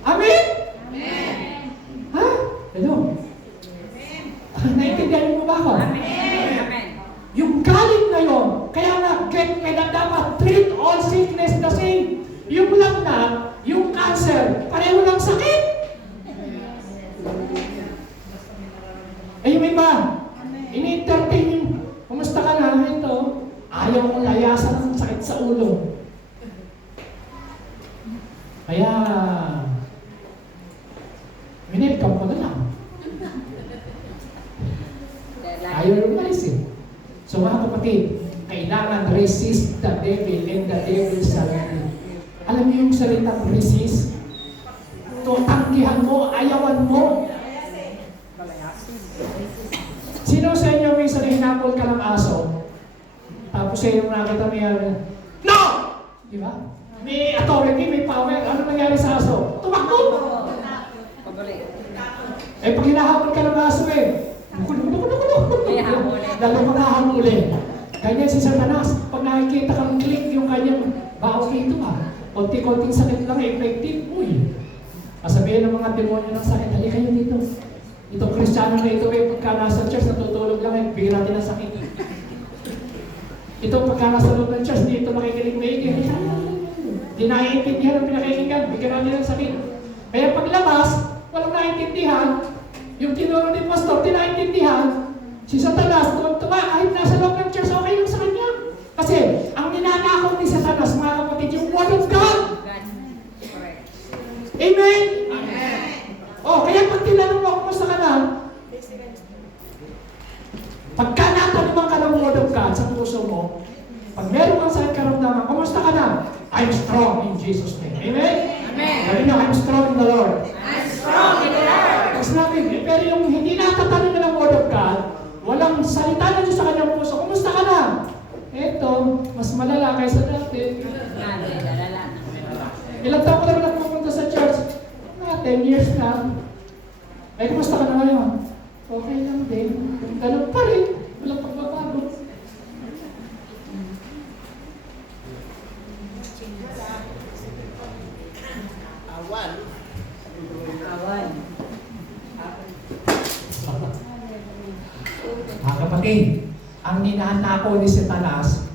Amen? Ha? Hello? Naintindihan mo ba ako? Amen. Yung galit na yun, kaya nga, get me na dapat treat all sickness the same. Yung lang na, yung cancer, pareho lang sakit. Eh yung iba, ini-entertain yung, kumusta ka na? Ito, ayaw mong layasan ng sakit sa ulo. Kaya, minilkam ko na lang. Ayaw yung umalis eh. So mga kapatid, kailangan resist the devil and the devil shall flee. Alam niyo yung salitang resist? Tutanggihan mo, ayawan mo. Sino sa inyo minsan hinapol ka ng aso? Tapos sa inyo nakita niya, no! Di ba? May authority, may power. Ano nangyari sa aso? Tumakbo! Eh pag hinahabol ka ng aso lalo mo nahamuli. Ganyan si Satanas, pag nakikita kang click yung kanyang baos dito konti-konting sakit lang, effective. Uy! Kasabihin ng mga demonyo ng sakit, halika kayo dito. Itong Kristiyano na ito pagka nasa church, natutulog lang, bigyan natin ng sakit. Itong pagka nasa loob ng church, dito makikinig-maigin. Di naiintindihan ang pinakainingan, bigyan natin ng sakit. Kaya paglabas, walang naiintindihan, yung tinuro ni pastor, di naiintindihan, si Satanas, tuwa, kahit nasa loob ng church, okay lang sa kanya. Kasi, ang ninanakaw ni Satanas, mga kapatid, yung Word of God. Amen? Amen. Oh, kaya pag tinanong mo, kumusta ka na? Pagka natanungan ka ng Word of God sa puso mo, pag meron kang sakit karamdaman, kumusta ka na? I'm strong in Jesus' name. Amen? Amen. Sabi niyo, I'm strong in the Lord. I'm strong in the Lord. Tapos namin, pero yung hindi natatanong ng Word of God, walang salita na Diyos sa kanyang puso, kumusta ka na? Eto, mas malala kaysa dati. Ilang taon ko na nagpupunta sa church? 10 years na. Ay, kumusta ka na ngayon? Okay lang din. Ganun pa rin. Walang pagbabago. Awan. Mga kapatid, ang ninanakaw ni Satanas,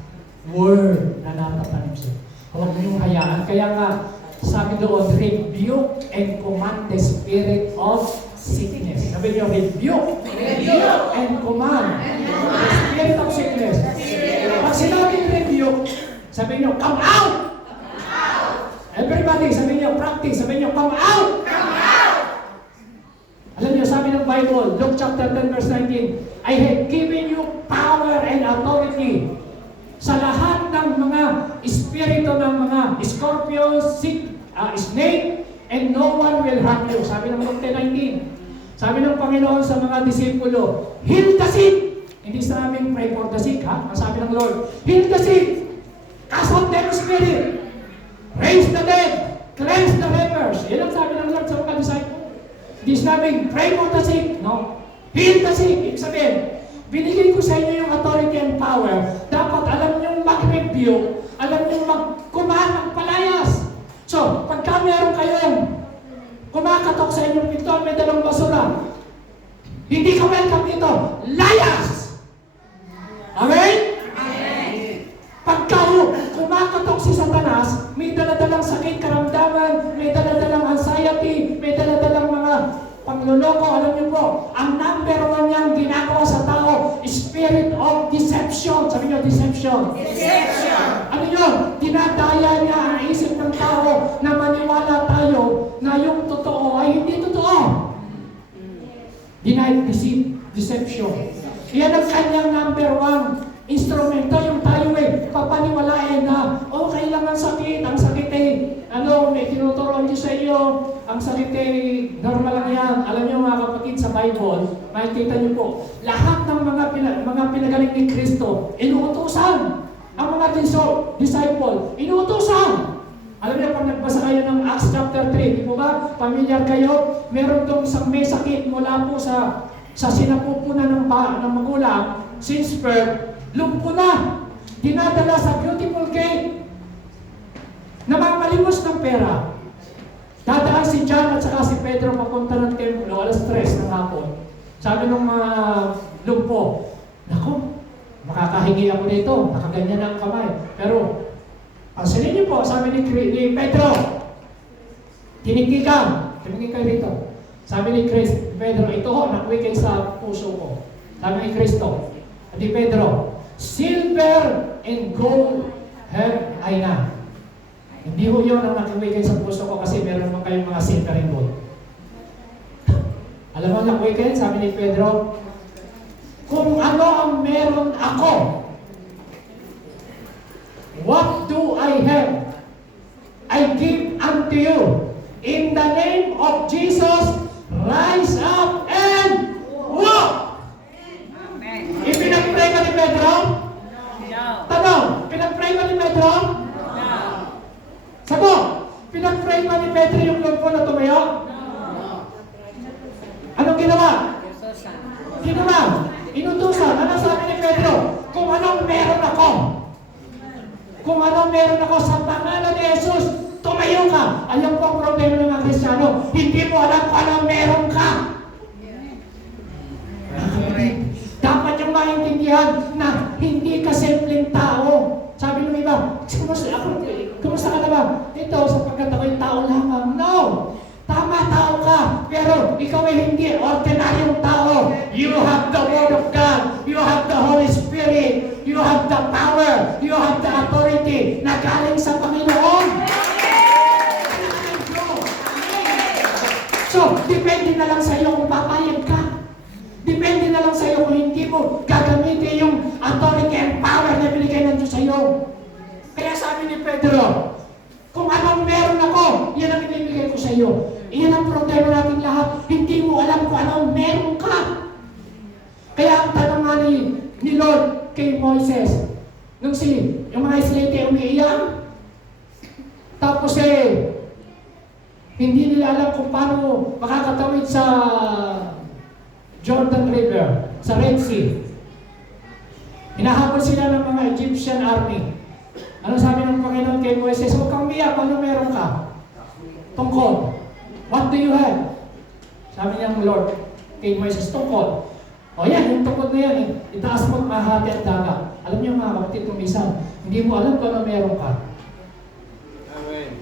word na natatanim siya. Huwag mo yung hayaan. Kaya nga, sabi doon, rebuke and command the spirit of sickness. Sabi niyo, rebuke and command the spirit of sickness. Pag sinabing rebuke, sabi niyo, come out! Everybody, sabi niyo, practice. Sabi niyo, come out! Alam niyo, sabi ng Bible, Luke chapter 10 verse 19, I have given you power and authority sa lahat ng mga espiritu ng mga scorpions, snake, and no one will harm you. Sabi ng Luke 10:19. Sabi ng Panginoon sa mga disipulo, heal the sick. Hindi sa aming pray for the sick, ha? Ang sabi ng Lord, heal the sick, cast out them spirit, raise the dead, cleanse the lepers. Yan ang sabi ng Lord sa mga disciple. Hindi sa aming pray for the sick, no? Heal the sick. Ibig sabihin, binigay ko sa inyo yung authority and power. Dapat alam nyo mag-review, alam nyo magpalayas. So, pagka meron kayong kumakatok sa inyong pinto, may dalang basura, hindi ka welcome dito. Layas! Amen? Pagka kumakatok si Satanas, may daladalang sakit, karamdaman, may daladalang anxiety, may daladalang mga pangluloko. Alam niyo po, ang number one niyang ginagawa sa tao, spirit of deception. Sabi niyo, deception. Deception. Ano yun? Dinadaya niya ang isip ng tao na maniwala tayo na yung totoo ay hindi totoo. Denied, deceit, deception. Yan ang kanyang number one instrumento, yung tayo papaniwalain na, okay lang ang sakit may tinuturoan niyo sa iyo, ang sakit normal lang yan. Alam niyo mga kapatid, sa Bible, makikita niyo po, lahat ng mga pinagaling ni Kristo, inuutusan. Ang mga disciple, inuutusan. Alam niyo, pag nagbasa kayo ng Acts chapter 3, di po ba? Pamilyar kayo, meron doon isang may sakit mula po sa sinapupunan ng magulang, since birth, lumpo na. Dinadala sa beautiful gate. Namamalimos ng pera. Dadaan si John at saka si Pedro papunta ng templo, alas 3 ng hapon. Sabi ng mga lumpo, naku, makakahingi ako dito, nakaganyan ang kamay. Pero, pansinin niyo po, sabi ni Pedro, tinigil ka rito. Sabi ni Pedro, ito ho, nakuwi kayo sa puso ko. Sabi ni Kristo, di Pedro, silver and gold have I na. Hindi ho yun ang nakuwi kayo sa puso ko kasi meron mo kayong mga silver and gold. Alam mo nakuwi kayo, sabi ni Pedro, kung ano ang meron ako, what do I have? I give unto you. In the name of Jesus, rise up and walk! Amen. Ipinag-pray ka ni Pedro? No. Tanong, pinag-pray ka ni Pedro? No. Sagot, pinag-pray ka ni Pedro yung lumpo na tumayo? Anong ginawa? Susan. Ginawa, inutusan. Ano sabi ni Pedro? Kung anong meron ako, sa pangalan ni Jesus, tumayo ka. Ayan po ang problema ng mga Kristiyano. Hindi mo alam kung anong meron ka. Dapat yung maintindihan na hindi ka simpleng tao. Sabi ng iba, kumusta ka na ba? Ito, sapagkat ako'y tao lamang. No! Tama, tao ka. Pero ikaw ay hindi ordinaryong tao. You have the Word of God. You have the Holy Spirit. You have the power. You have the authority na galing sa Panginoon. So, depende na lang sa iyo kung papayag ka. Depende na lang sa iyo kung hindi mo gagamitin yung authority and power na binigay ng Diyos sa iyo. Kaya sabi ni Pedro, kung anong meron ako, yan ang ibibigay ko sa iyo. Iyan ang problema natin lahat. Hindi mo alam kung anong meron ka. Kaya ang tanong nga ni Lord kay Moises, nung yung mga Israelite umiiyak, tapos hindi nila alam kung paano makakatawid sa Jordan River, sa Red Sea. Hinahabol sila ng mga Egyptian army. Ano sabi ng Panginoon kay Moises? Huwag kang umiyak, ano meron ka? Tungkol. What do you have? Sabi niya ng Lord kay Moises, tungkol. O yan, yung tungkol na yan, itaas mo at mahati at dagat. Alam niyo mga kapatid, tumisan, hindi mo alam kung ano meron ka. Amen.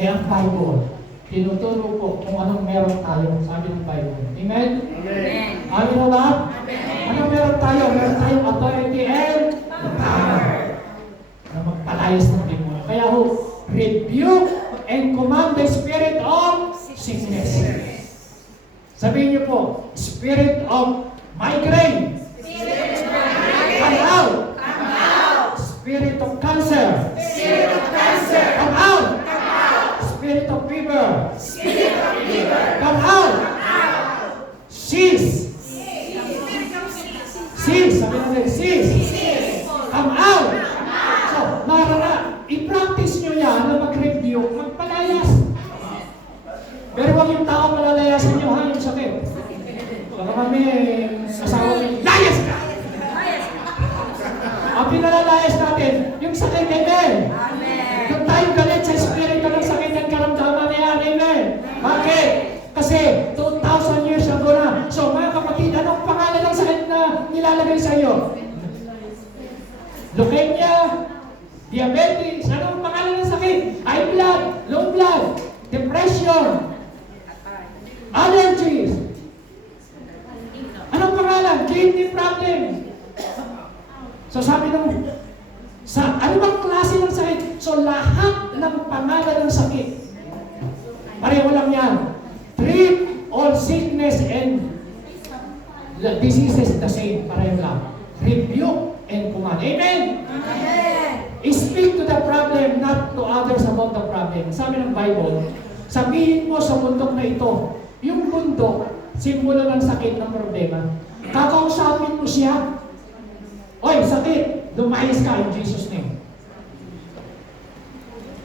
Eh ang Bible, tinuturo po kung anong meron tayo, sabi ng Bible. Amen? Amen. Amen na ba? Amen. Anong meron tayo? Meron tayong authority and power na magpalayas ng demonyo. Kaya ho, rebuke and command the spirit of sickness. Sabihin niyo po, spirit of migraine. Come out. Spirit of cancer. Come out. Spirit of fever. Sis, sabi natin, sis. Come out. So, narara, i-practice nyo yan na mag-review, magpalayas. Pero huwag yung tao malalayasan nyo, ha, yung sakit. Baka kami, asawa nyo, layas ka! Ang pinalalayas natin, yung sakit, amen. Yung tayo galit sa espiritu ng sakit at karamdaman na yan, amen. Bakit? Kasi 2,000 years ago na. So mga kapatid, anong pangalan ng sakit na nilalagay sa iyo? Leukemia, diabetes, anong pangalan ng sakit? High blood, low blood, depression, allergies. Anong pangalan? Kidney problem. So sabi nung, ano bang klase ng sakit? So lahat ng pangalan ng sakit, pareho lang yan. Treat all sickness and diseases the same. Pareho lang. Rebuke and command. Amen? Speak to the problem, not to others about the problem. Sabi ng Bible, sabihin mo sa bundok na ito, yung bundok, simbolo ng sakit ng problema, kakausapin mo siya. Oy, sakit, lumayas ka in Jesus' name.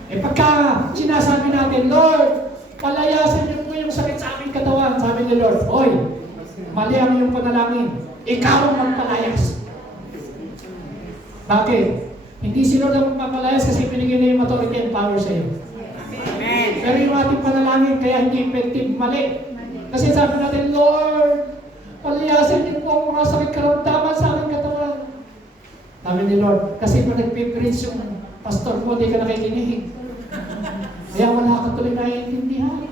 Pagka sinasabi natin, Lord, palayasan niyo po yung sakit sa aming katawan. Sabi ni Lord, oy, mali ang iyong panalangin. Ikaw ang magpalayas. Bakit? Hindi si Lord ang magpapalayas kasi pinigyan niya yung authority and power sa iyo. Pero yung ating panalangin, kaya hindi effective, mali. Kasi sabi natin, Lord, palayasan niyo po ang mga sakit karamdaman sa aming katawan. Sabi ni Lord, kasi pag nagpipreach yung pastor mo, hindi ka nakikinig. Kaya wala ka tuloy naiintindihan.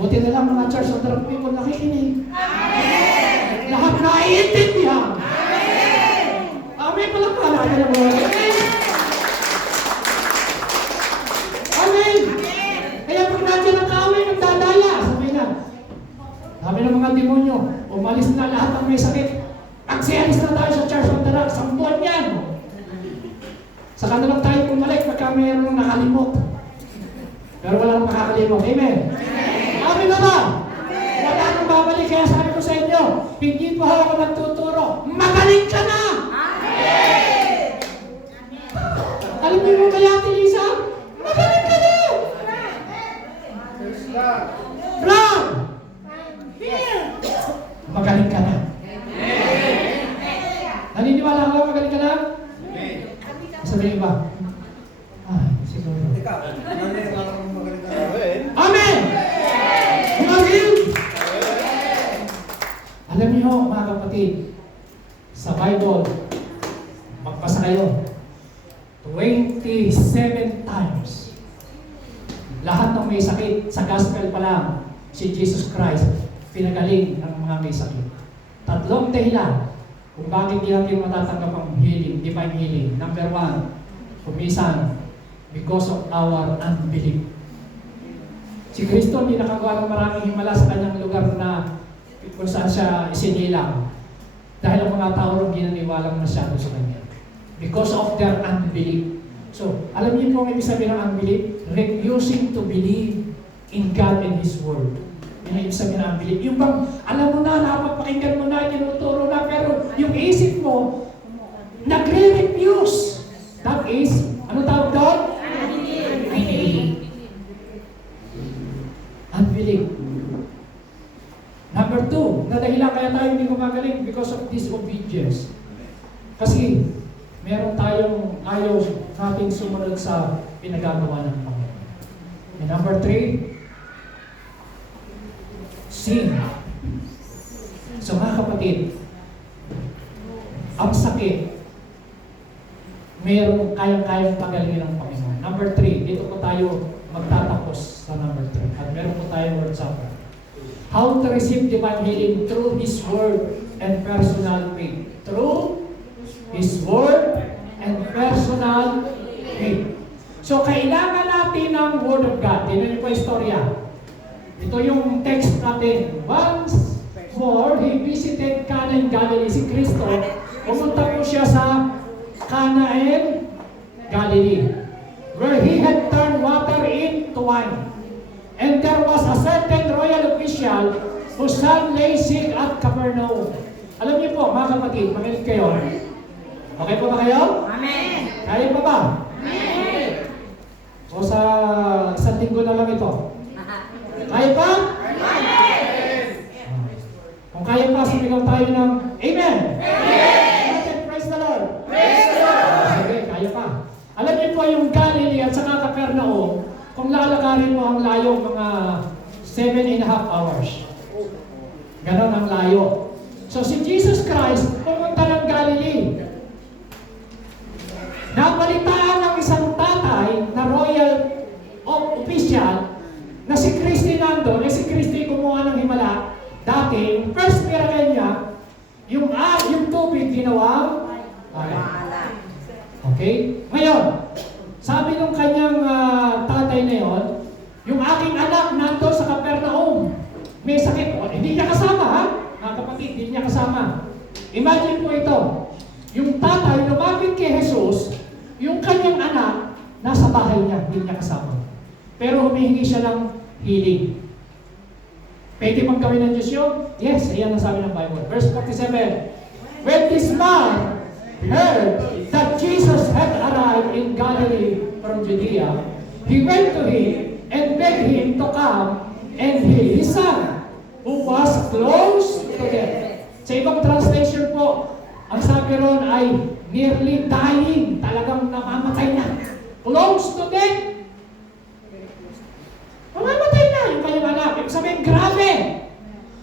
Buti na lang mga church of the people nakikinig. Amen! Lahat naiintindihan. Amen! Amen pala pala. Amen! Amen! Kaya pag nandiyan ang kaaway, nagdadaya. Sabi ng mga demonyo, umalis na lahat ng may sakit. Alis na tayo sa Church of the Rock. 10 buwan yan. Saka na lang tayo pumalik pagka mayroong nakalimot. Pero walang makakalimot. Amen? Amen na ba? Wala nang babalik. Kaya sabi ko sa inyo, hindi po ako nagtuturo. Magaling ka na! Amen! Alam niyo mo kaya, Ate Lisa? Magaling ka na! Blood! Fear! Magaling ka na. Naniniwala ka ba magaling ka na? Sabihin ba? Siguro. Amen! Magaling! Alam niyo mga kapatid, sa Bible, magbasa kayo, 27 times. Lahat ng may sakit, sa gospel pa lang, si Jesus Christ, pinagaling ang mga may sakit. 3 dahilan kung bakit di natin matatanggap ang healing, divine healing. Number 1, kumisan, because of our unbelief. Si Kristo hindi nakagawa ng maraming himala sa kanyang lugar na kung saan siya isinilang. Dahil ang mga tao rin ginaniwalang masyado sa kanya. Because of their unbelief. So, alam niyo po ang ibig sabihin ng unbelief? Refusing to believe in God and His Word. Yun ang ibig sabihin ng unbelief. Yung bang, alam mo na, napapakinggan mo na, tinuturo na, pero yung isip mo, nagre-refuse. That is, ano tawag doon? Unbelief. Unbelief. Number 2, na dahilan kaya tayo hindi gumagaling because of disobedience. Kasi, meron tayong ayaw natin sumunod sa pinagagawa ng Panginoon. And number 3, sin. So mga kapatid, ang sakit, merong kayang-kayang pagalingin ng Panginoon. Number 3, dito po tayo magtatapos sa number 3. At meron po tayong word supper. How to receive divine healing through His Word and personal faith. Through His Word and personal faith. So kailangan natin ng Word of God. Tingnan niyo po istorya. Ito yung text natin. Once more, He visited Cana in Galilee. Si Kristo, pumunta po siya sa Cana in Galilee, where He had turned water into wine. And there was a certain royal official whose son lay sick at Capernaum. Alam niyo po, mga kapatid, makinig kayo. Okay po ba kayo? Amen. Kaya pa ba? Amen. O sa isang linggo na lang ito. Kaya pa? Amen. Kung kaya pa, sumigaw tayo ng Amen! Amen! Praise the Lord! Praise the Lord. Sige, kaya pa. Alam niyo po yung Galilee at saka Capernaum, kung lalakarin mo ang layo, mga 7.5 hours. Ganon ang layo. So si Jesus Christ, pumunta ng Galilee. Nabalitaan ng isang tatay na royal official na si Christy nandun, si Christy kumuha ng himala. Dati, yung first miracle niya, yung tubig ginawang alak. Okay? Ngayon, sabi ng kanyang tatay na yon, yung aking anak nandun sa Capernaum, may sakit. Hindi niya kasama, ha? Mga kapatid, hindi niya kasama. Imagine po ito, yung tatay lumapit kay Jesus, yung kanyang anak, nasa bahay niya, hindi niya kasama. Pero humihingi siya ng healing. Pwede bang gawin ng Diyos yun? Yes, ayan ang sabi ng Bible. Verse 47, when this man heard that Jesus had arrived in Galilee from Judea, he went to him and begged him to come and heal his son, who was close to death. Sa ibang translation po, ang sabi ron ay nearly dying, talagang namamatay na. Close to death. Mamamatay na yung kanyang anak. Ibig sabihin, grabe.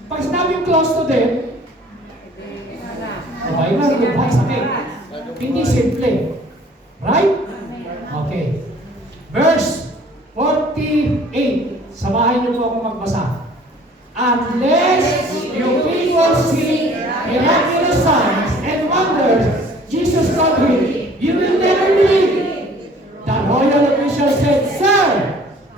Pag sinabing close to death, okay na, buhay sakit. Hindi simple. Right? Okay. Verse 48. Samahan niyo po ako magbasa. Unless you people see miraculous signs and wonders Jesus told him, you will never believe. The royal official said, Sir,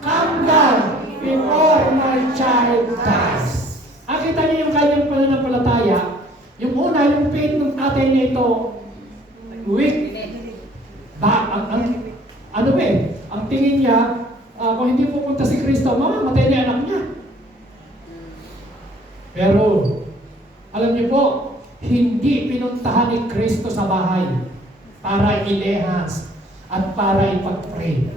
come down before my child dies. Kita niyo yung kanyang pananampalataya. Yung una, yung faith ng tatay niya ito, weak. Ang tingin niya, kung hindi pupunta si Kristo, mamamatay na anak niya. Pero, alam niyo po, hindi pinuntahan ni Kristo sa bahay para ilehas at para ipag-pray.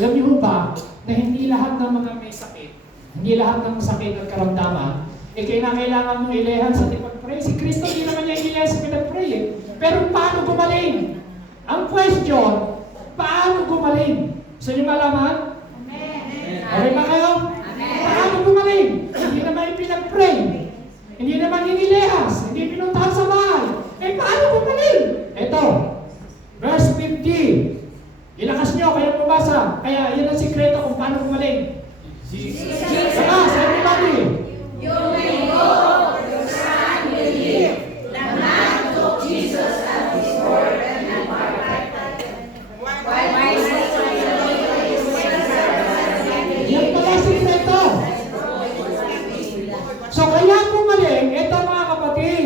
Alam niyo ba na hindi lahat ng mga may sakit, hindi lahat ng sakit at karamdaman, kailangan mong ilehas at ipag-pray. Si Kristo hindi naman niya ilehas at ipag-pray. Pero paano gumaling? Ang question, paano gumaling? Gusto niyo malaman? Amen. Okay ba kayo? Paano gumaling? Hindi naman ipinag-pray. Hindi naman inilehas. Hindi pinuntahan sa bahay. Paano gumaling? Ito, verse 50. Ilakas nyo, kayo pumasa. Kaya yan ang sikreto kung paano gumaling. Jesus. Everybody. You may go, your son will live. The man took Jesus at his word and departed. Yan pala sikreto. So kaya gumaling, ito mga kapatid.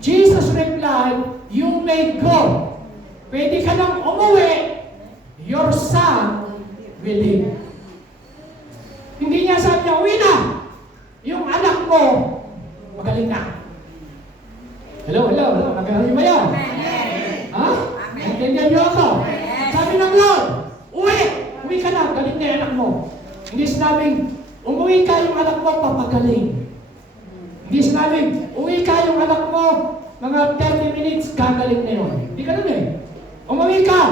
Jesus replied, you may go. Pwede ka nang umuwi, your son will live. Hindi niya sabi niya, uwi na! Yung anak mo, magaling na. Hello? Nagkakaroon ba yan? Ha? Naintindihan niyo ako? Sabi ng Lord, uwi ka na, galing na yung anak mo. Hindi sinabing, umuwi ka yung anak mo, papagaling. Hindi sinabing, uwi ka yung anak mo, mga 30 minutes, gagaling na yun. Hindi ka nun eh. Umuwi ka!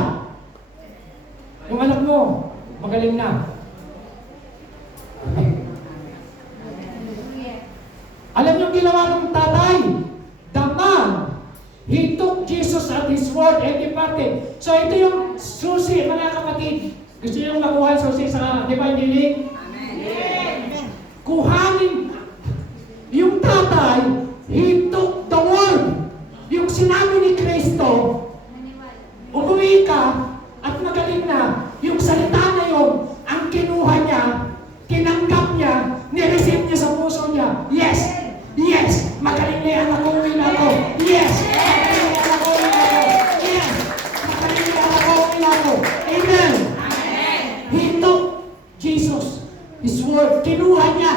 Yung anak mo, magaling na. Alam niyo ginawa ng tatay? The man, he took Jesus at his word and departed. So ito yung susi, mga kapatid. Gusto niyo makuha yung susi sa divine healing? Amen. Kuhanin. Yung tatay, he took the word. Yung sinabi ni Kristo, umuwi ka at magaling na. Yung salita na yun, ang kinuha niya, kinanggap niya, nireceive niya sa puso niya. Yes! Yes! Magaling na yan ako, uwi na ako. Yes! Magaling na yan ako, uwi na ako. Yes! Magaling na yan ako, uwi na ako. Amen! He took Jesus, His word, kinuha niya.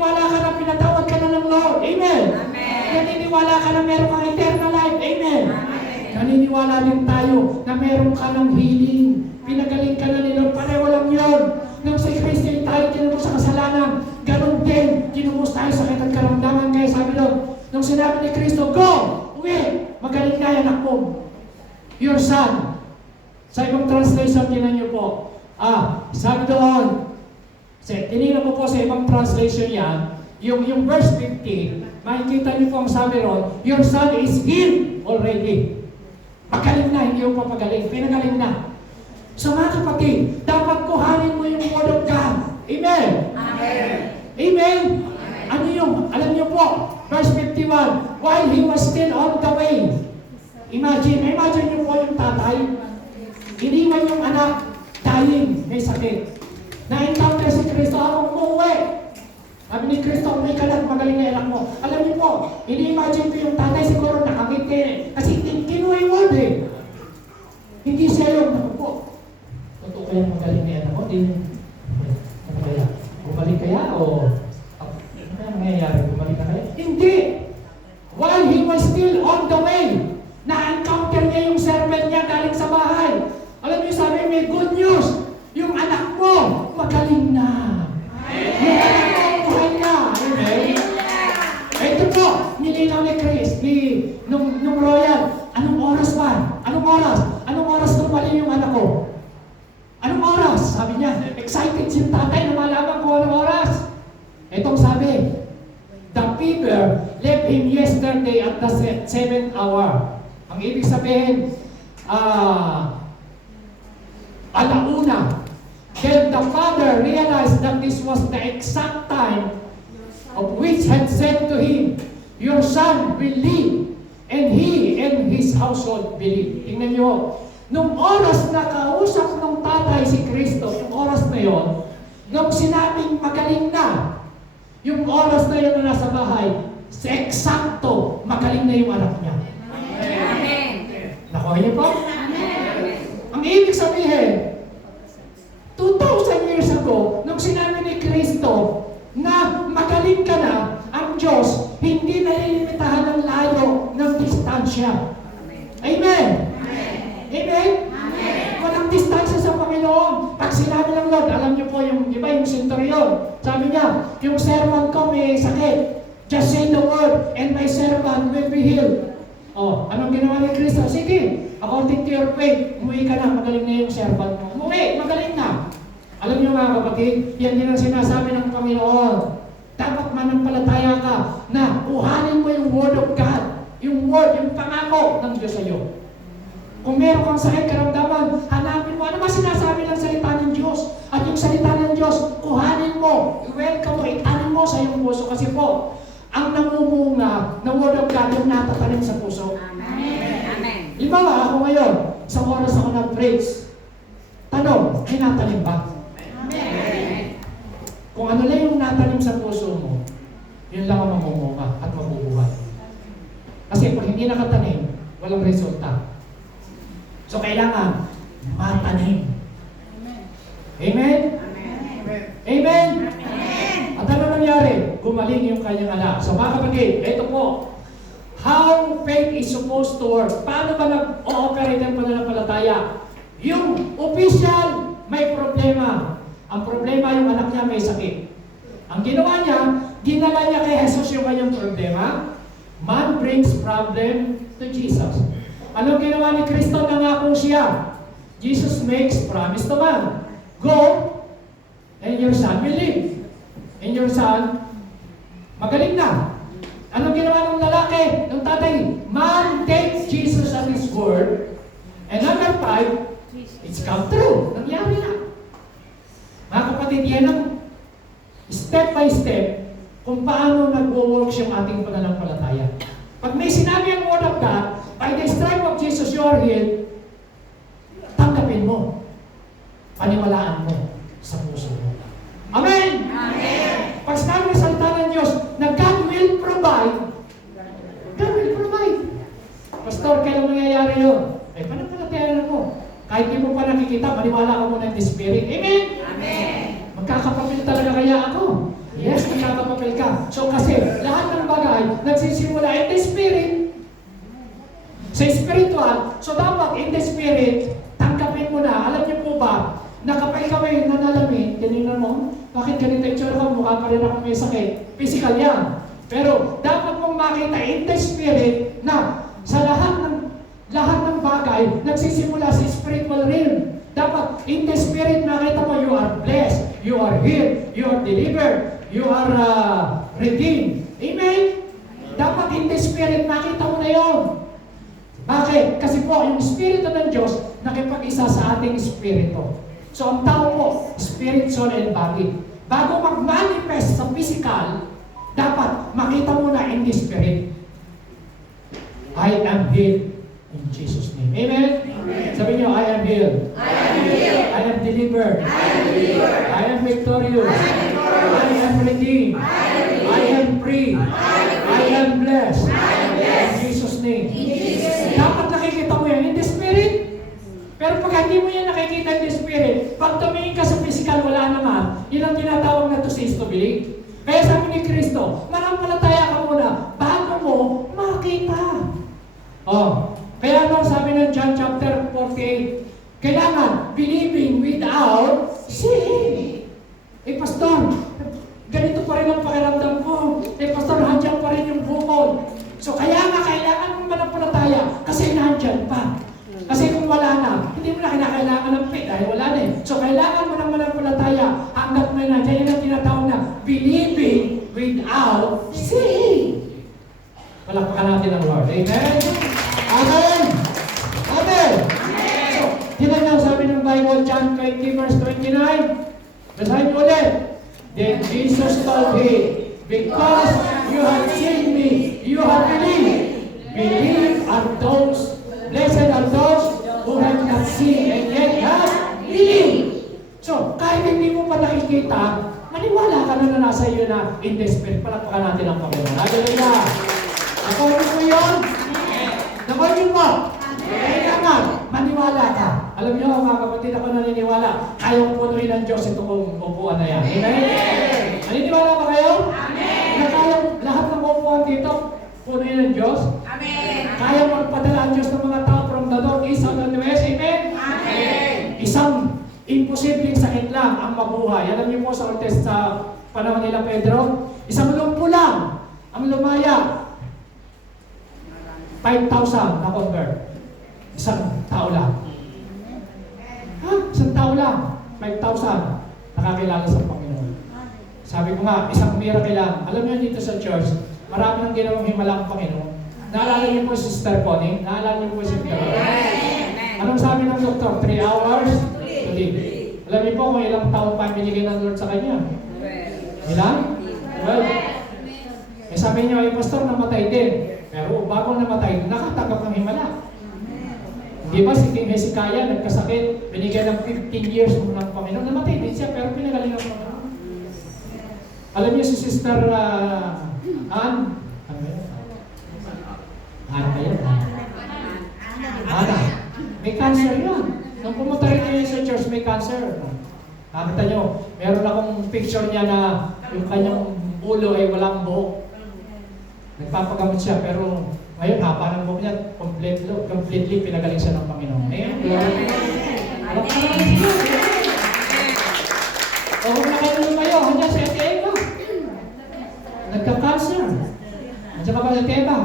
Naniniwala ka na pinatawad ka na ng Lord. Amen. Amen. Naniniwala ka na meron kang eternal life. Amen. Amen. Naniniwala din tayo na meron ka ng healing. Pinagaling ka na ni Lord. Pareho lang yun. Nung si Kristo tayo kinubos sa kasalanan, ganun din, kinubos tayo sa sakit at karamdaman. Kaya sabi doon, nung sinabi ni Kristo, go! Uwi! Magaling na yan ako. Your son. Sa ibang translation, tinan niyo po. Sabi doon, tinignan mo po sa ibang translation yan, yung verse 15, makikita niyo po ang sabi ron, your son is healed already. Magaling na, hindi yung papagaling. Pinagaling na. So mga kapatid, dapat kuhanin mo yung word of God. Amen? Amen. Amen? Ano yung, alam niyo po, verse 51, while he was still on the way. Imagine niyo po yung tatay, iniwan yung anak, dying, may sakit. Na-encounter si Kristo, akong umuwi. Sabi ni Kristo, may kalat, magaling na anak mo. Alam niyo po, ini-imagine ko yung tatay siguro nakangiti. Kasi kinuha yung word eh. Hindi siya yung, naku po, totoo kaya magaling na anak mo? Ano kaya? Bumalik kaya o ano nangyayari? Bumalik na kaya? Hindi! While he was still on the way, na-encounter niya yung servant niya galing sa bahay. Alam niyo, sabi, may good news. Yung anak mo, magaling na. Yung anak mo, buhay na. Amen? Ito po, nilinaw ni Chris, nung Royal, anong oras ba? Anong oras? Anong oras gumaling yung anak ko? Anong oras? Sabi niya, excited si tatay na malaman kung anong oras. Itong sabi, the fever left him yesterday at the 7th hour. Ang ibig sabihin, alauna. Then the father realized that this was the exact time of which had said to him, your son will live, and he and his household believe. Tingnan niyo, nung oras na kausap ng tatay si Kristo, yung oras na yon, nung sinabing magaling na, yung oras na yun na nasa bahay, sa eksakto, magaling na yung anak niya. Amen. Nakuha niyo po? Amen. Ang ibig sabihin, 2,000 years ago, nung sinabi ni Kristo na magaling ka na, ang Diyos hindi nalilimitahan ng layo ng distansya. Amen? Amen? Walang distansya sa Panginoon. Pag sinabi ng Lord, alam niyo po yung, di ba, yung centurion, sabi niya, yung servant ko may sakit. Just say the word and my servant will be healed. Anong ginawa ni Kristo? Sige, according to your faith, umuwi ka na, magaling na yung servant mo. Umuwi, magaling na. Alam niyo mga kapatid, yan din ang sinasabi ng Panginoon. Dapat manampalataya ka na kuhanin mo yung word of God. Yung word, yung pangako ng Diyos sa iyo. Kung meron kang sakit karamdaman, hanapin mo, ano ba sinasabi ng salita ng Diyos? At yung salita ng Diyos, kuhanin mo, i-welcome mo, itanin mo sa iyong puso. Kasi po, ang namumunga na word of God yung natatanim sa puso. Amen. Halimbawa, ako ngayon, isang oras ako nag-preach. Tanong, ay natanim ba? Amen. Kung ano lang yung natanim sa puso mo, yun lang ang mamumunga at mabubuhay. Kasi kung hindi nakatanim, walang resulta. So, kailangan matanim. Amen? Amen? At ano nangyari? Gumaling yung kanyang anak. So mga kapatid, ito po, how faith is supposed to work. Paano ba nag-ooperate ang pananampalataya? Yung official, may problema. Ang problema, yung anak niya may sakit. Ang ginawa niya, dinala niya kay Jesus yung kanyang problema. Man brings problem to Jesus. Anong ginawa ni Kristo? Nangako siya. Jesus makes promise to man. Go, and your son will live. And your son, magaling na. Anong ginawa ng lalaki, ng tatay? Man takes Jesus at His word. And number 5, it's come true. Nangyari na. Mga kapatid, yan ang step by step kung paano nag-work yung ating pananampalataya. Pag may sinabi ang word of God, by the stripe of Jesus you are healed, tanggapin mo. Paniwalaan mo sa puso mo. Amen! Amen. Pag sinabi ng salita ng Diyos na God will provide, God will provide. Pastor, kailan nangyayari yun? Ay, pananampalataya mo. Kahit di mo pa nakikita, maniwala ka muna in the Spirit. Amen? Amen. Magkakapapil talaga kaya ako? Yes, magkakapapil spiritual ka. So kasi lahat ng bagay nagsisimula in the spirit. Sa spiritual, so dapat in the spirit, tanggapin mo na. Alam niyo po ba, na kapag ikaw ay nanalamin, tinignan mo, bakit ganito yung tsura ko, mukha pa rin ako may sakit. Physical yan. Pero dapat mong makita in the spirit na sa lahat ng bagay, nagsisimula sa spiritual realm. Dapat in the spirit makita mo, you are blessed, you are healed, you are delivered, you are redeemed. Amen? Dapat in the spirit makita mo na yun. Bakit? Kasi po, yung Espiritu ng Diyos nakipag-isa sa ating Espiritu. So, ang tao po, spirit, soul, and body. Bago mag-manifest sa physical, dapat makita mo na in the Spirit. I am healed in Jesus' name. Amen? Amen. Sabi niyo, I am healed. I am healed. I am delivered. I am delivered. I am victorious. I am redeemed. I am free. I am blessed. In Jesus' name. Dapat nakikita mo yan in the Spirit. Pero pag hindi mo yan nakikita in the Spirit, pag tumingin ka sa physical, wala naman. Yun ang tinatawag na to cease to believe. Kaya sabi ni Kristo, manampalataya ka muna bago mo makita. Kaya ano sabi ng John chapter 48, kailangan believing without seeing. Pastor, ganito pa rin ang pakiramdam ko. Pastor, handyan pa rin yung bukol. So kaya nga kailangan mong manampalataya kasi nandyan pa. Kasi kung wala na, hindi mo na kinakailangan ng faith dahil wala na eh. So kailangan mo ng manampalataya hanggat may nandyan. Yan ang tinatawag na believing without seeing. Palakpakan natin ang Lord. Amen? Amen! Amen! So, tingnan niyo sabi ng Bible, John 20 verse 29. Basahin mo ulit. Then Jesus told him, because you have seen me, you have believed. Believe are those, blessed are those who have not seen and yet have believed. So, kahit hindi mo pa nakikita, maniwala ka na nasa iyo na in the Spirit. Palakpakan natin ang Panginoon. Hallelujah! Nakunin mo yun? Nakunin mo? Kailangan, maniwala ka. Alam niyo, mga kapatid, ako naniniwala. Kayang punuin ng Diyos itong upuan na yan. Amen? Naniniwala ba kayo? Amen! Na kayang lahat ng upuan dito, punuin ng Diyos? Amen! Kaya magpadala ang Diyos ng mga tao from the north, east, south, and west. Amen? Amen! Isang imposibleng sakit lang ang mabuhay. Alam niyo po sa test sa panahon nila Pedro, isang lumpo lang ang lumaya. 5,000 na convert. Isang tao lang. Isang tao lang. 5,000 nakakilala sa Panginoon. Sabi ko nga, isang miracle lang. Alam niyo dito sa church, marami nang ginawang himala ang Panginoon. Naalala niyo po si Sister Connie? Naalala niyo po si Sister Connie? Anong sabi ng doktor? 3 hours to live. Alam niyo po kung ilang taon pa binigay ng Lord sa kanya? Ilan? 12. Sabi niyo, pastor, namatay din. Pero bago namatay, nakatanggap ng himala. Di ba si King Hezekiah nagkasakit, binigyan ng 15 years ng Panginoon, namatay din siya, pero pinagaling ng Panginoon. Alam niyo si Sister Anne? Ana. May cancer yan. Nung pumunta rin niya sa church, may cancer. Nakita niyo, meron akong picture niya na yung kanyang ulo ay walang buhok. Nagpapagamot siya, pero ngayon haba ng buhok niya, completely pinagaling siya ng Panginoon. Amen? O kung nakinulo kayo, hanya sa Eva. Nagka-cancer. Nandiyan ka ba sa Eva?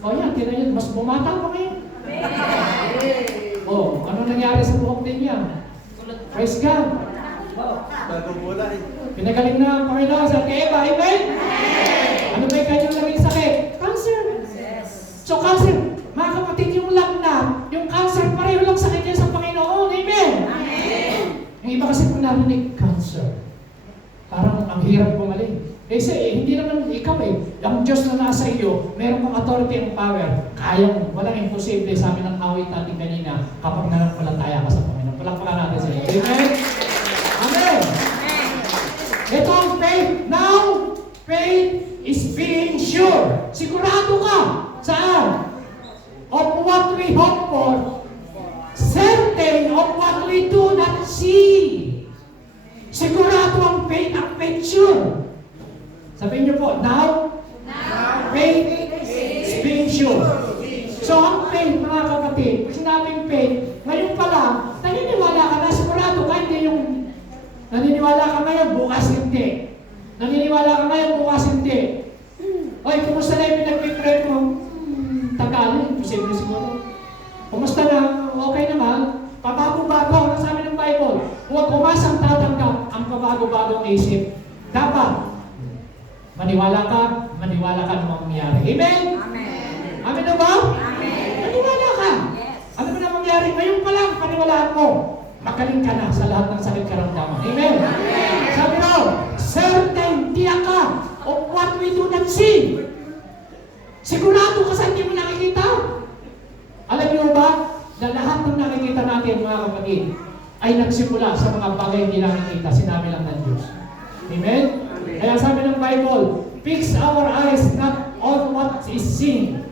O yan, tinan yun, mas bumata pa kayo. O, ano nangyari sa buhok din niya? Praise God. Pinagaling na ang Panginoon sa Eva. Amen? Ano ba yung kanyang naging sakit? Cancer. So cancer, mga kapatid, yung lagnat, yung cancer, pareho lang sakit yan sa Panginoon. Amen? Amen! Yung iba kasi kung narinig, cancer. Parang ang hirap gumaling. Kasi hindi naman ikaw ang Diyos na nasa iyo, meron kang authority and power. Kayang, walang imposible sa amin ang awit natin kanina kapag nanampalataya ka sa Panginoon. Palakpakan natin sa iyo. Amen? Amen! Ito ang faith. Now, faith is being sure. Sigurado ka. Saan? Of what we hope for. Certain of what we do not see. Sigurado ang faith sure. Sabihin niyo po, now, faith is being sure. So ang faith, mga kapatid, pag sinabing faith, ngayon pa lang, naniniwala ka na, sigurado ka, hindi yung naniniwala ka ngayon, bukas hindi. Naniniwala ka ngayon, bukas hindi. Oy, kumusta na yung pinag-pray mo? Tagal, imposible siguro. Kumusta na? Okay naman. Pabago-bago, ang sabi ng Bible. Huwag umasang tatanggap ang pabago-bagong isip. Dapat, maniwala ka na mangyayari. Amen? Amen na ba? Maniwala ka. Ano ba na mangyayari? Ngayon pa lang, paniwalaan mo. Magaling ka na sa lahat ng sakit karamdaman. Amen? Sabi mo, certain tiyak ka of what we do not see. Sigurado ka sa hindi mo nakikita. Alam niyo ba, na lahat ng nakikita natin, mga kapatid, ay nagsimula sa mga bagay hindi nakikita. Sinabi lang ng Diyos. Amen? Kaya sabi ng Bible, fix our eyes not on what is seen,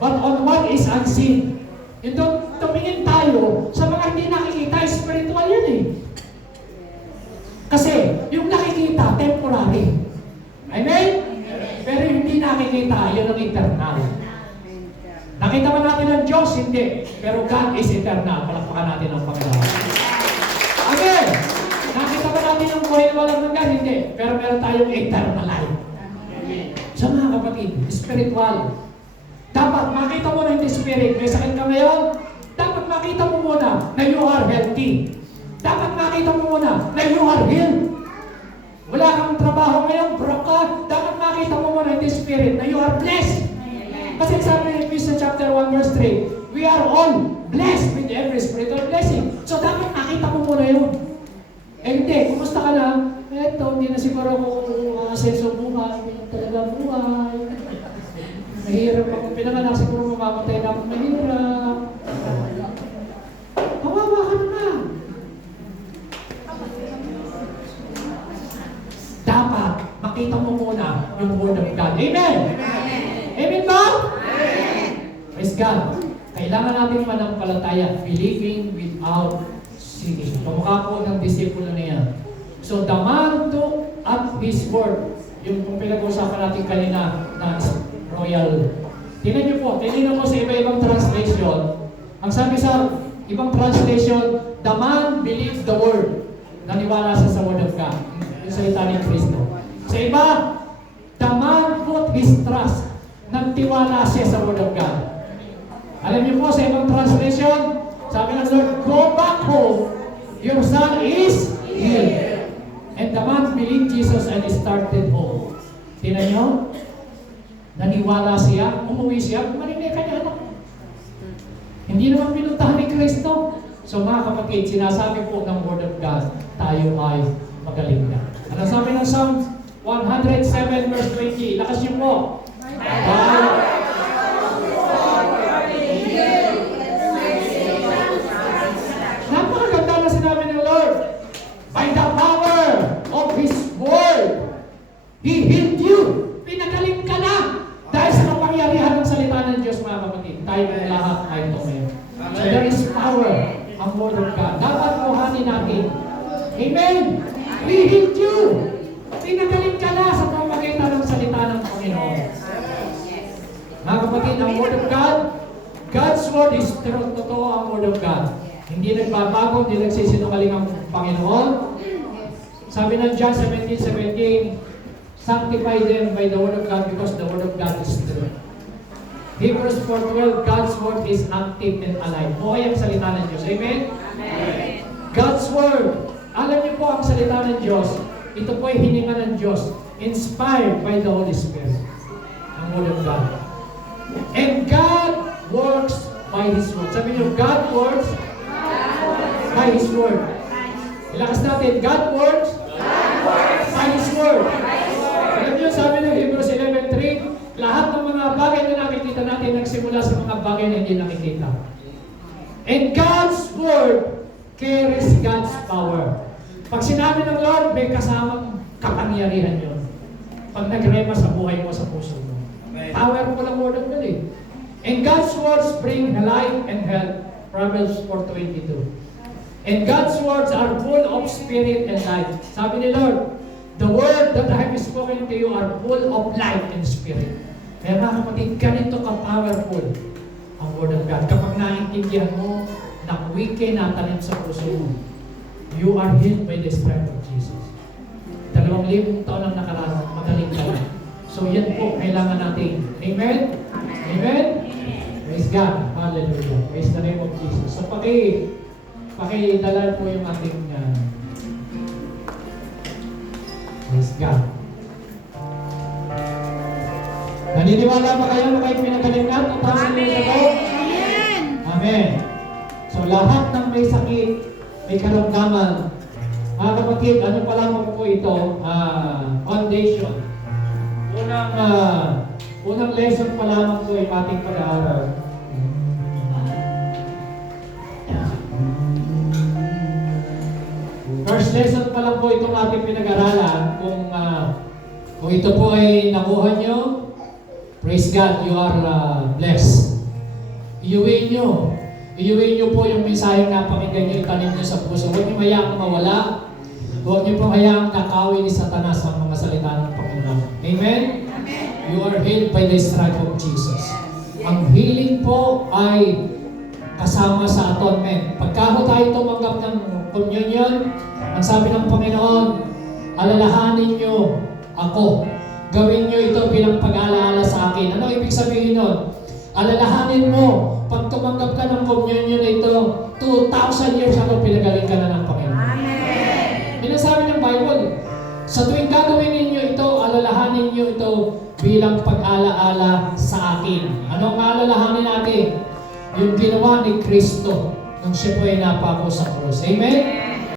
but on what is unseen. Ito, tumingin tayo sa mga hindi nakikita, spiritual yun eh. Kasi, yung nakikita, temporary. Amen? Pero yung hindi nakikita, yun ang eternal. Nakita ba natin ang Diyos? Hindi. Pero God is eternal. Palakpakan natin ang Panginoon. Amen! Nakita ba natin yung buhay na walang hanggan? Hindi. Pero meron tayong eternal life. So mga kapatid, spiritual. Dapat makita mo na in the spirit. May sakit ka ngayon? Dapat makita mo muna na you are healthy. Dapat makita mo muna na you are healed. Wala kang trabaho ngayon, broke ka. Dapat makita mo muna in the spirit na you are blessed. Kasi sabi ni Ephesians chapter 1 verse 3, we are all blessed with every spiritual blessing. So dapat makita mo muna yun. Eh hindi, kumusta ka na? Eto, hindi na siguro ako asenso buhay. Talaga buhay. Mahirap ako pinanganak, siguro mamamatay na ako mahirap. Kawawa ka na. Dapat makita mo muna yung Word of God. Amen? Amen ba? Praise God. Kailangan natin manampalataya, believing without seeing. Kamukha po ng disipulo niya. So the man took up his word. Yung kung pinag-usapan natin kanina na royal. Tingnan niyo po, tingnan mo sa iba-ibang translation. Ang sabi sa ibang translation, the man believed the word. Naniwala siya sa word of God. Yung salita ni Kristo. Sa iba, the man put his trust. Nagtiwala siya sa word of God. Alam niyo po, sa ibang translation, sabi ng Lord, go back home. Your son is healed. And the man believed Jesus and he started home. Tingnan niyo? Naniwala siya, umuwi siya, maninay ka niya anak. Hindi naman pinuntahan ni Kristo. So mga kapatid, sinasabi po ng Word of God, tayo ay magaling na. Ano sabi ng Psalm 107 verse 20? Lakas niyo po. Napakaganda na sinabi ng Lord. By the power of His Word, He healed you. Pinagaling ka na. Dahil sa kapangyarihan ng salita ng Diyos, mga kapatid, tayo ng lahat ay tumayo. So there is power ang Word of God. Dapat kuhanin natin. Amen? We healed you. Pinagaling ka na sa pamamagitan ng salita ng Panginoon. Mga kapatid, ang Word of God, God's Word is true. Totoo ang Word of God. Hindi nagbabago, hindi nagsisinungaling ang Panginoon. Sabi ng John 17:17, sanctify them by the Word of God because the Word of God is true. Hebrews 4:12, God's Word is active and alive. Buhay ang salita ng Diyos. Amen? Amen. God's Word. Alam niyo po ang salita ng Diyos. Ito po ay hininga ng Diyos. Inspired by the Holy Spirit. Ang Word of God. And God works by His Word. Sabi niyo, God works by His Word. Ilakas natin, God works by His Word. Alam niyo, sabi ng Hebrews 11:3, lahat ng mga bagay na nakikita natin nagsimula sa mga bagay na hindi nakikita. And God's Word carries God's power. Pag sinabi ng Lord, may kasamang kapangyarihan yun. Pag nagrema sa buhay mo, sa puso mo. Power po ng Word of God eh. And God's words bring life and health. Proverbs 4:22. And God's words are full of spirit and life. Sabi ni Lord, The word that I have spoken to you are full of life and spirit. Kaya mga kapatid, ganito ka-powerful ang Word of God. Kapag naintindihan mo na wiki natanim sa puso mo, you are healed by the strength of Jesus. 2,000 taon ang nakaraan, magaling ka na. So yan po, kailangan natin. Amen? Amen? Praise God. Hallelujah. Praise the name of Jesus. So pakidalan po yung ating praise God. Naniniwala ba kayo na kayo pinagaling na? 2,000 years ago? Amen. Amen. So lahat ng may sakit, may karamdaman. Mga kapatid, ano pa lamang po ito? Foundation. Unang lesson pa lamang po yung ating pag-aaral. First lesson pa lang po itong ating pinag-aralan. Kung ito po ay nakuha nyo, praise God, you are blessed. Iuwi nyo po yung mensaheng napakinggan nyo, itanim nyo sa puso. Huwag nyo hayaang mawala. Huwag nyo po hayaang kakawin ni Satanas ang mga salita ng Panginoon. Amen? You are healed by the stripe of Jesus. Ang healing po ay kasama sa atonement. Pagka tayo tumanggap ng communion, ang sabi ng Panginoon, alalahanin nyo ako. Gawin nyo ito bilang pag-alaala sa akin. Ano ibig sabihin nun? Alalahanin mo, pag tumanggap ka ng communion na ito, 2,000 years ago pinagaling ka na ng Panginoon. Amen. Yan ang sabi ng Bible. Sa tuwing gagawin ninyo ito, alalahanin nyo ito bilang pag-alaala sa akin. Anong alalahanin natin? Yung ginawa ni Kristo nung siya po ay napako sa krus. Amen?